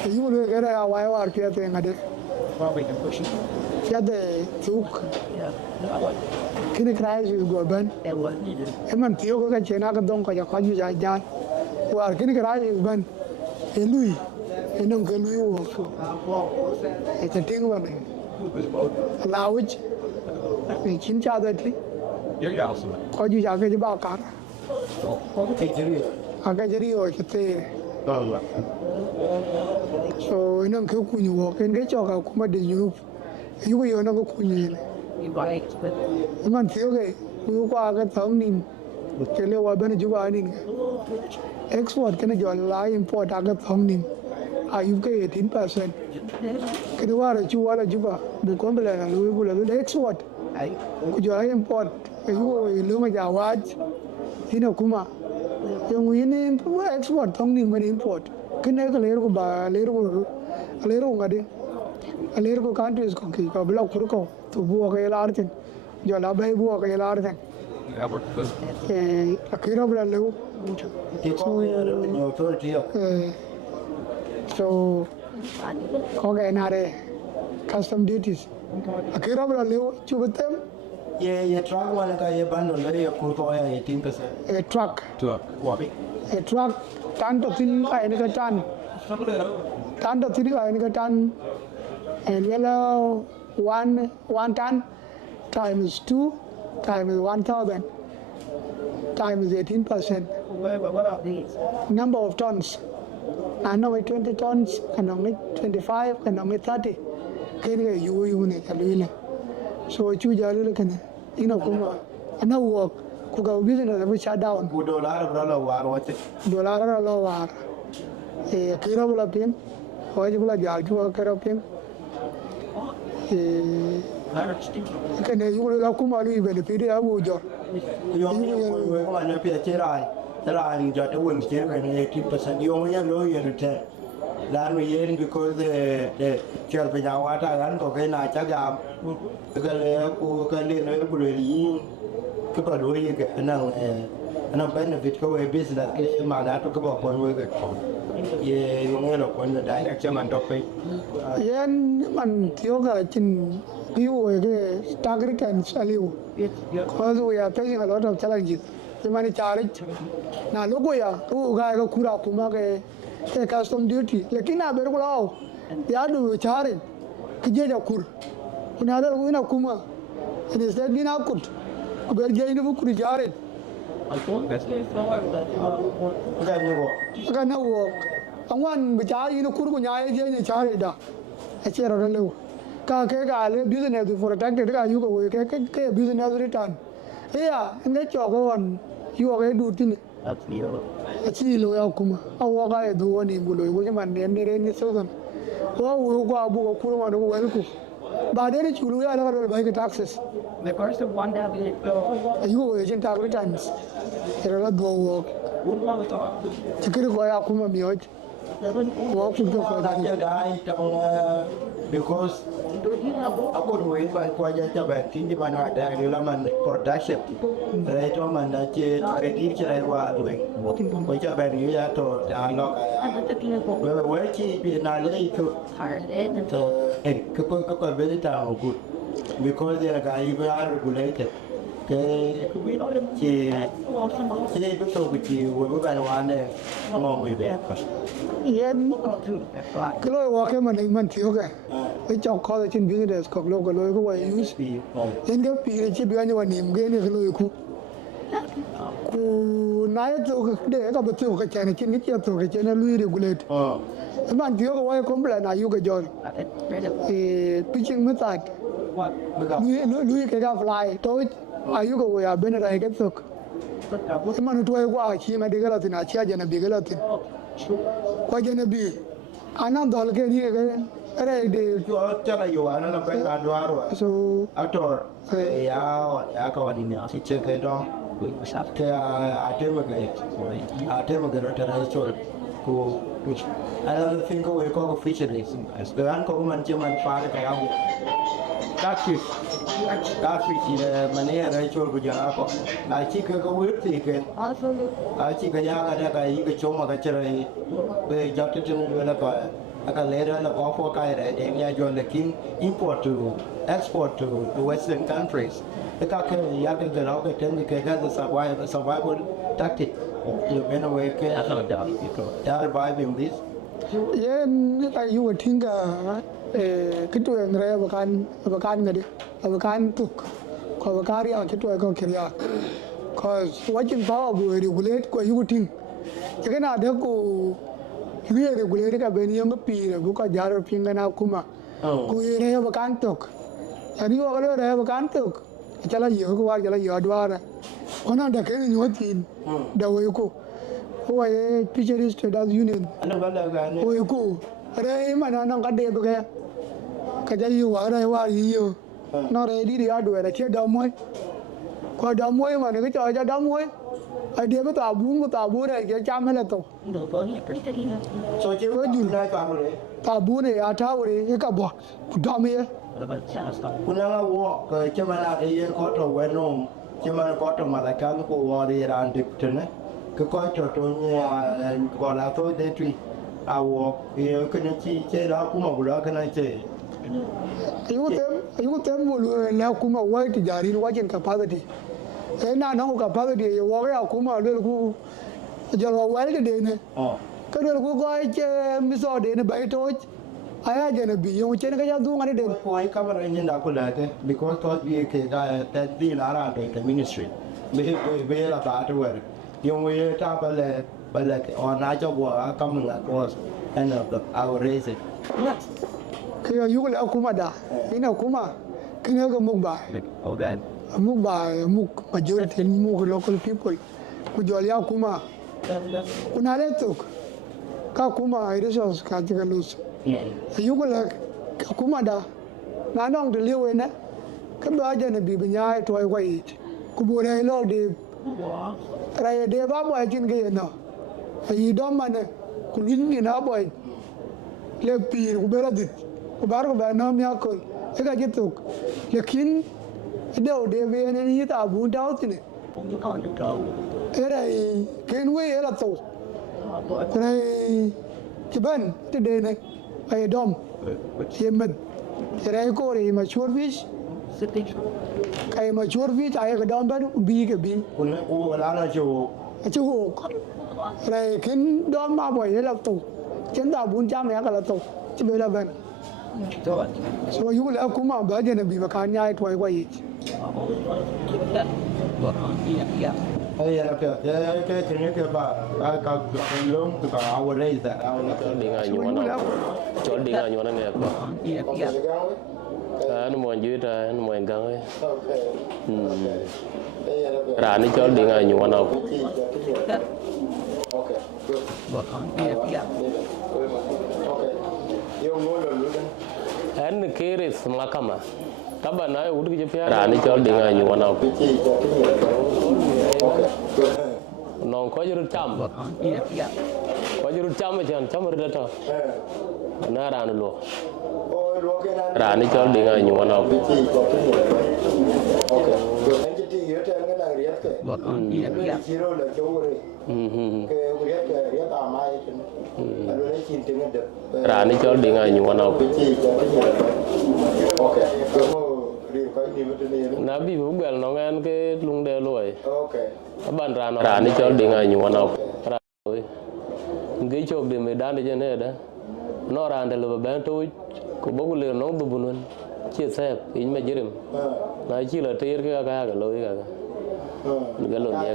yêu nuôi cái này ai vào kia thì ngay đấy cái đấy chúc cái này cái gì gọi bên em ăn thiếu cái chuyện nào cái đông cái có gì dài dài và cái này cái gì bên cái lui cái nông cái lui cái tiếng vào này lao ít cái chín cha đấy thì có gì dài cái bao cả cái gì rồi cái so nang ku ku nyu cái chỗ ka kuma de nyu yu ko yo na ko kunyi man tiyo ke ku kwa ga thong nin ke le wa ben ju ba nin export ke ne jo la import aga thong nin ayu ke 18% ke wa ra chu wa la ju ba bu ko bela na lu bu la export ku jo import ke yu lu ma ja wa ina kuma yung ini export thong nin ma import ke ne ko le ko ba le ko ngade le ko countries ko ki ko block ko to bu ko la artin jo la bay bu ko la artin akira bla le so ko ga na re custom duties akira bla le chu betem ye truck wala ka ye bando le ye kur ko ya 18% a truck tan to tin ka ni ka tan to tin ka ni ka tan and yellow one ton times 2 times 1,000 times 18%. Number of tons. I know 20 tons, and only 25, and only 30. Can you need so I choose a little can you know come and now work cook our business every shut down. Dollar lower. A kilo of pin, or you will a jar to a carapin. Cái này chúng ta cũng mà đi về phía đây áo giờ. Yo anh phải chơi ra giờ tôi muốn chơi cái này 18% yo mới nói giờ thế. Lan vì vậy because the chơi bây giờ qua ta gắn có cái này chắc là cái này cái này nó bự đi cái bảo đối cái nó benefit cái business cái mà đã tôi có bảo con với cái ye yung nó con direction man topic yan man thiếu cái chính view cái target and value because we are facing a lot of challenges the money challenge na logo ya ku ga cái kura kuma cái custom duty lekin na ber ko lao ya do chare ki je da kur ina da ina kuma ina sai dina kut ku ber je ina ku chare cái nào ông anh bị trả gì nó cút của nhà ấy chứ trả gì đó cái chuyện đó lâu cái business to protect cái yêu cầu cái business return ấy à anh cho con yêu cái đủ tin chỉ lo yêu kuma ao cái đủ anh em lo cái mà nên số lần wow qua bu ku mà nó quên ku bà đấy chủ lưu là cái bài cái taxes the first one that yêu cái chuyện tax returns cái là đồ chỉ cái gọi là kuma mioj because aku duit kwa jaja berarti di mana ada di laman production itu mana je kredit cerai wa duit kwa jaja berarti ya to dialog wewe ki binale itu ke beli tahu good because they are regulated cái chị biết tôi bị chị với bài toán này ngon bị bẹp yên cái lối cái mình thiếu cái trong college in business có lối cái way use yên cái pi chỉ biết như vậy niệm cái này cái lối ku nãy tôi để cái bữa tôi cái chuyện này chỉ cái tôi cái chuyện này lui regulate mình thiếu cái way complain là yêu cái gì pitching method lui cái fly tôi ayu ko ya ben ra ke tok man to ko chi ma de gala tin a chi ajana bi gala tin ko jana bi anan dol ke ni ke re de cho là yo ana la ben la doaro so actor ya ka wadi ni asi che ke do ke atema ke rotara so ko I don't think we call fisheries the an ko man che man fa ka ya Taxi chỉ là mà nè đây cho bây giờ có lại chỉ có quyết thì cái chỉ có nhà cái chỗ mà cái chơi bây giờ cái chuyện là có cái lẽ đó là có phố cái để nhà cho là kim import to export to the Western countries cái nhà cái đó cái trên cái survival tactic you in a way cái surviving this yeah cái you would think cái tuổi người abakan ngadi abakan tuk ko abakari a cái tuổi ko kiriya cause watching power bu regulate ko you think cái na da ko you regulate ka beni yam pi bu ka jar pinga na kuma ko ire abakan tuk ani wa lo re ba kan tuk chala yo ko wa chala yo dwara ona da ke ni wotin da we ko wa ye teachers trades union we ko re ma na ka de ka ja yo wa re wa yo no re di ya do ra che da mo ko da mo ma ne ke cho ja da mo ai de ba ta bu re ke cha me la to so che ko du na ta mo re ta bu ne ya ta re ke ka bo da me kuna la wo ko che ma na ye ko to we no che ma ko to ma la ka ko wa ri ran de tene ko ko to nya ko la to de tri a wo ye ko ne chi che da ku ma bu da ka na che ayu tem bulu na kuma wai ti jari wajen capacity na nan capacity ye wo ya kuma le ku jaro wai de ne ka le ku ko che mi so de ne bai to aya je ne bi yo che ne ka ya du ngani de ko ai ka ba ni da ko la te because to bi ke da ta di la ra de ministry be la ba to wer yo we ta ba le on na cho bo ka mun la ko and of our race ke yu ko kuma da ina kuma kina ga mugba mugba majority mug local people ku jol ya kuma kuna le tok ka kuma resource ka jiga lus yu ko kuma da na nong de lewe na ka ba ja na bi nya to ai kwai ku bo re lo de ra de ba bo jin ge no ai do man ku ni na bo le pir ku bera dit ku bar ko ba no mi akol e ka jituk lekin do de ve ne ni ta bu da tine era ken we era to ra ti ban ti de ne ai dom yemen ra ko re ma chur fish kai ma chur fish ai ka dom ban bi ke bi ku ne ku la na chu ra ken dom ma boy la to chen da bun jam ya ka la to ti be la ban so yu la kuma ba je na bi ba kan nyai toy kwa yi ai ya ke ke ne ke ba ka long to ka our race that our chol dinga nyona ne ko anu mo ju ta anu mo gang ra ni chol dinga nyona ko en kiris makama taba na udu je pia ra ni chol dinga nyona ko non ko juru cham ko juru cham jan cham ru ta na ra lo ra ni chol dinga nyona ko ra ni chol dinga nyona ko na bi bu bel no ngan ke lung de loy ban ra ni chol dinga nyona ko ra ngi chok de me dan de ne da no ra de lo ba to ko bo le no du bunun chia sẻ in ma jirim na chi la ter ga loy ga lo nya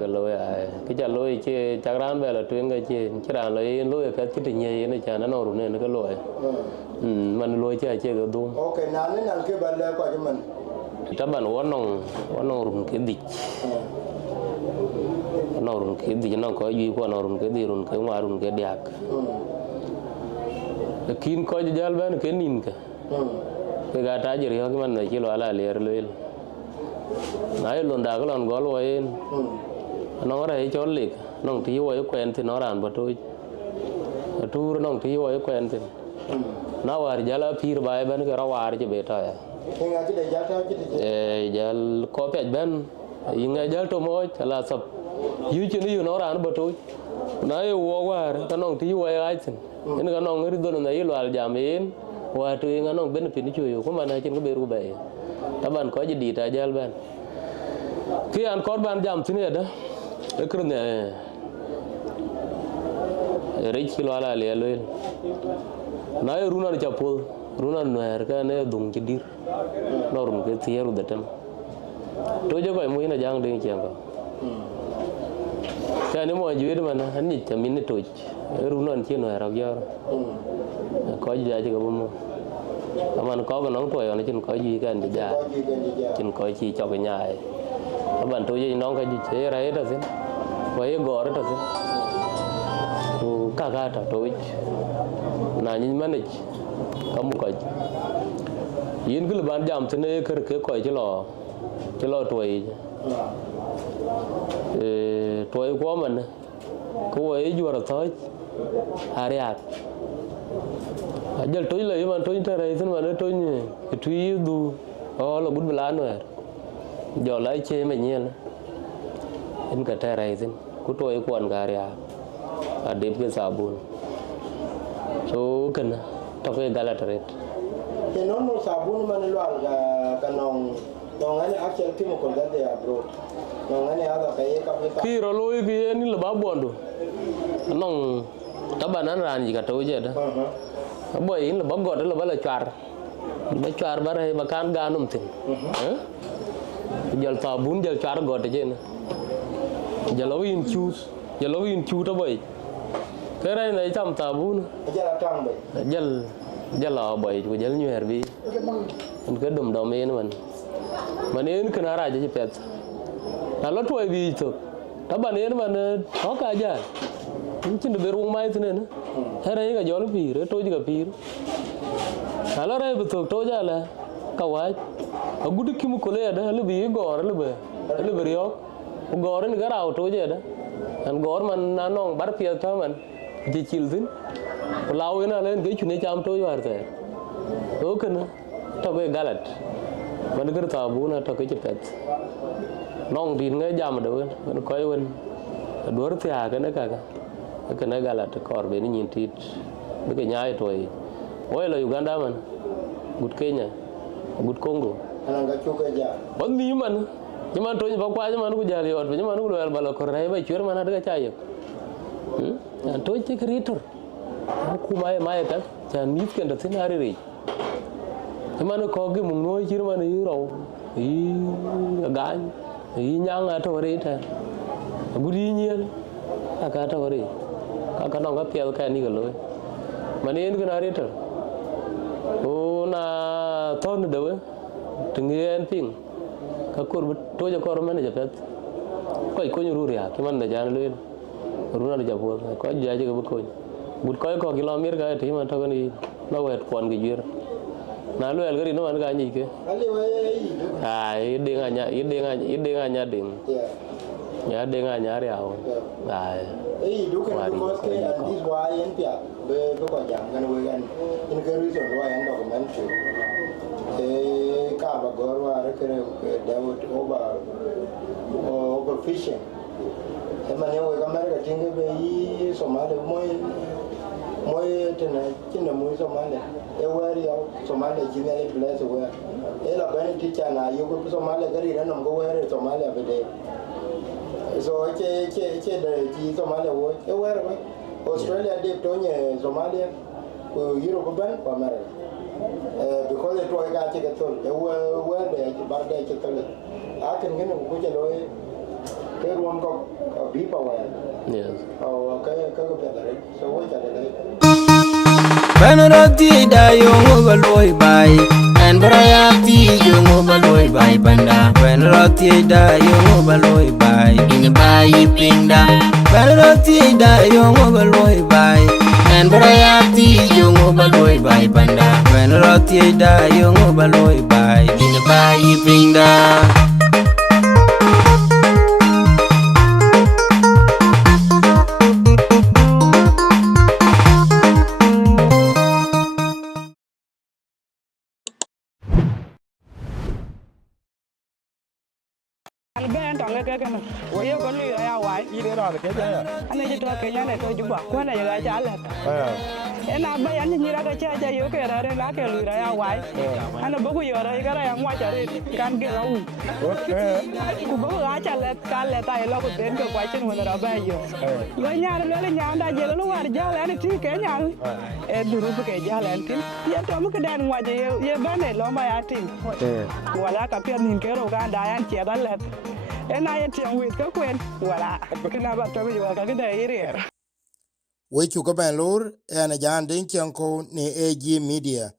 ga loy ai cái cha loy che cha ran về là tuyên ga che ra loy loy ka chi tin ye ne cha nó ru ne cái loy man loy che ga dum okay na ne nan ke ban le ko je man ta ban wonong run ke dik no run ke dik no ko yi ko no run ke di run ke wa run ke diak kin ko jal ban ke nin ka ke ga ta jiri ho man ne chi lo ala le loy nãy luôn đã có lần gói rồi nó đây cho lịch nó tí rồi quen thì nó làm bật tôi tu nó tí rồi quen thì nó vào giờ là phi bài bên cái rau cho bé trai giờ có phải bên ngày giờ tôi mới là sập dưới chân dưới nó làm bật tôi nãy qua nó tí rồi ai thì nên cái nó cái đôi này là giảm yên qua tôi nó bên phía chui có mà này trên cái bề ruột bể taban ko jadi ta jal ban ki an korban jam sini ada ekrne rechi lo ala le lo na runa ni chapol runa noer ka ne dung jidir norun ke tieru datam to je ko mo ina jang de chenga ka ne mo juid mana han ni tamin to runa ni noer ak yor ko ja je ko mo มันcó cái nón tuổi nó chừng có gì cái gì ra chừng có chi cho cái nhà ấy bạn tôi với nó cái gì chế đấy đó chứ vậy gọi đó chứ cả cả tôi là như mấy này có một cái yên cứ là bạn giảm thế này cái coi chứ lo tuổi quá mình cô ấy vừa được thôi hari à giờ tôi lấy mà tôi thấy rồi mà tôi nhỉ tôi du là bút belan rồi giờ lấy chế mình nhiên anh cả thấy rồi cô tôi quan cả hari à đẹp cái sabun so cần tao cái galat rồi cái nó sabun mà nó loạn cái nòng anh actually thì một con cái đấy abroad nòng anh ada cái khi rồi lôi cái anh là bao buồn rồi nòng các bạn ăn ràn gì cả tôi vậy đó bởi là bóc gọt đó là bao choar bao này mà can gan nôm thìn giờ sabun giờ choar gọt thế này giờ lâu in chu đó bởi cái này chăm sabun giờ là bởi của giờ như herbi mình cứ đùm em mà nên cái nào ra cho pet là lót tuổi vì thực các bạn nên mà có cả giờ chính được ruộng mai thế này nữa thế này cái gió nó phì rồi tôi chỉ cả phì là lót đây thực tôi ra là cầu ai ở gút kim một cái đó là vì gò đó là vì riêu gò đó cái nào tôi vậy đó anh gò mà nó nong bắt phì thôi mình chỉ chịu dính lao cái nào lên cái chuyện này chăm tôi vào rồi ok nữa tao cái galat mình cứ thở bún là tao cái chụp pet nong đi ngay jam đó mình coi quên đuổi thì cái này cả cái này galat cor bên nhìn thịt cái nhai thôi ôi là Uganda mình gút Kenya gút Congo anh cái chú cái gì bắn đi mình nhưng mà tôi vào qua nhưng mà nó cũng giờ liệt nhưng mà nó cũng vào còn này bây chuyện mà nó được chạy tôi chỉ cái ritor aku mai tak jangan miskin dah sini hari ni. Cuma kau ke mungnoi ciri mana iro, gan, nyang atau hari itu, gurinya, agak atau hari, agak nongak pial kan ni kalau, mana ini kan hari itu, na tahun dah, tenggelam ping, kakur tu je kau mana japat, kau nyuruh ya, cuman dah jangan luin, rumah dah jauh, kau jaga juga kau. Bút coi có kilometer cái thì mà thôi cái nó quẹt quần cái duyên nó luôn cái gì nó ăn cái gì kia ít đi ngay nhà điện nhà đi ngay nhà rào đúng cái this why anh biết về cái quan trọng cái này anh cái reason why anh documentary cả bà gọi vào cái David over fishing mà nếu cái camera chính cái về Somalia moi tena kina moi Somalia where yo Somalia kina le place where ela bani teacher na yugo Somalia gari na ngo where Somalia bede so che da ji Somalia wo where Australia de tonye Somalia ko Europe ban ko America because it was ga che to where de barda che to akin ngene ko che loy cái ruộng có bí bao vậy, cái bedare, so what are they? Banarati da yung baloi bay, and Barayati yung baloi bay banda. Banarati da yung baloi bay, in bay pinda. Banarati da yung baloi bay, and Barayati yung baloi bay banda. Banarati da yung baloi bay, in bay pinda. Ben tong ke kana wo yo ko lu ya wai đi đến rồi cái gì anh ấy cho Kenya này tôi juba ko na ya cha la ena ba yan ni ra ka cha yo ke ra la ke lu ya wai ana bogu yo ra ga ya ngwa cha re kan ge lau ku bogu ga cha le ka le ta lo ko den ko kwa chen wo ra ba yo lo nya le nya da je lo war ja la ni ti Kenya e duru bu ke ja la tin ya to mu ke dan ngwa je ye ba ne lo ma ya tin wala ka pe nin ke ro ga da yan che da le ena ye tiang wit ka kwen wala kana ba to yo ka de ire we chu ko ben lor ene jan den chen ko ne AG media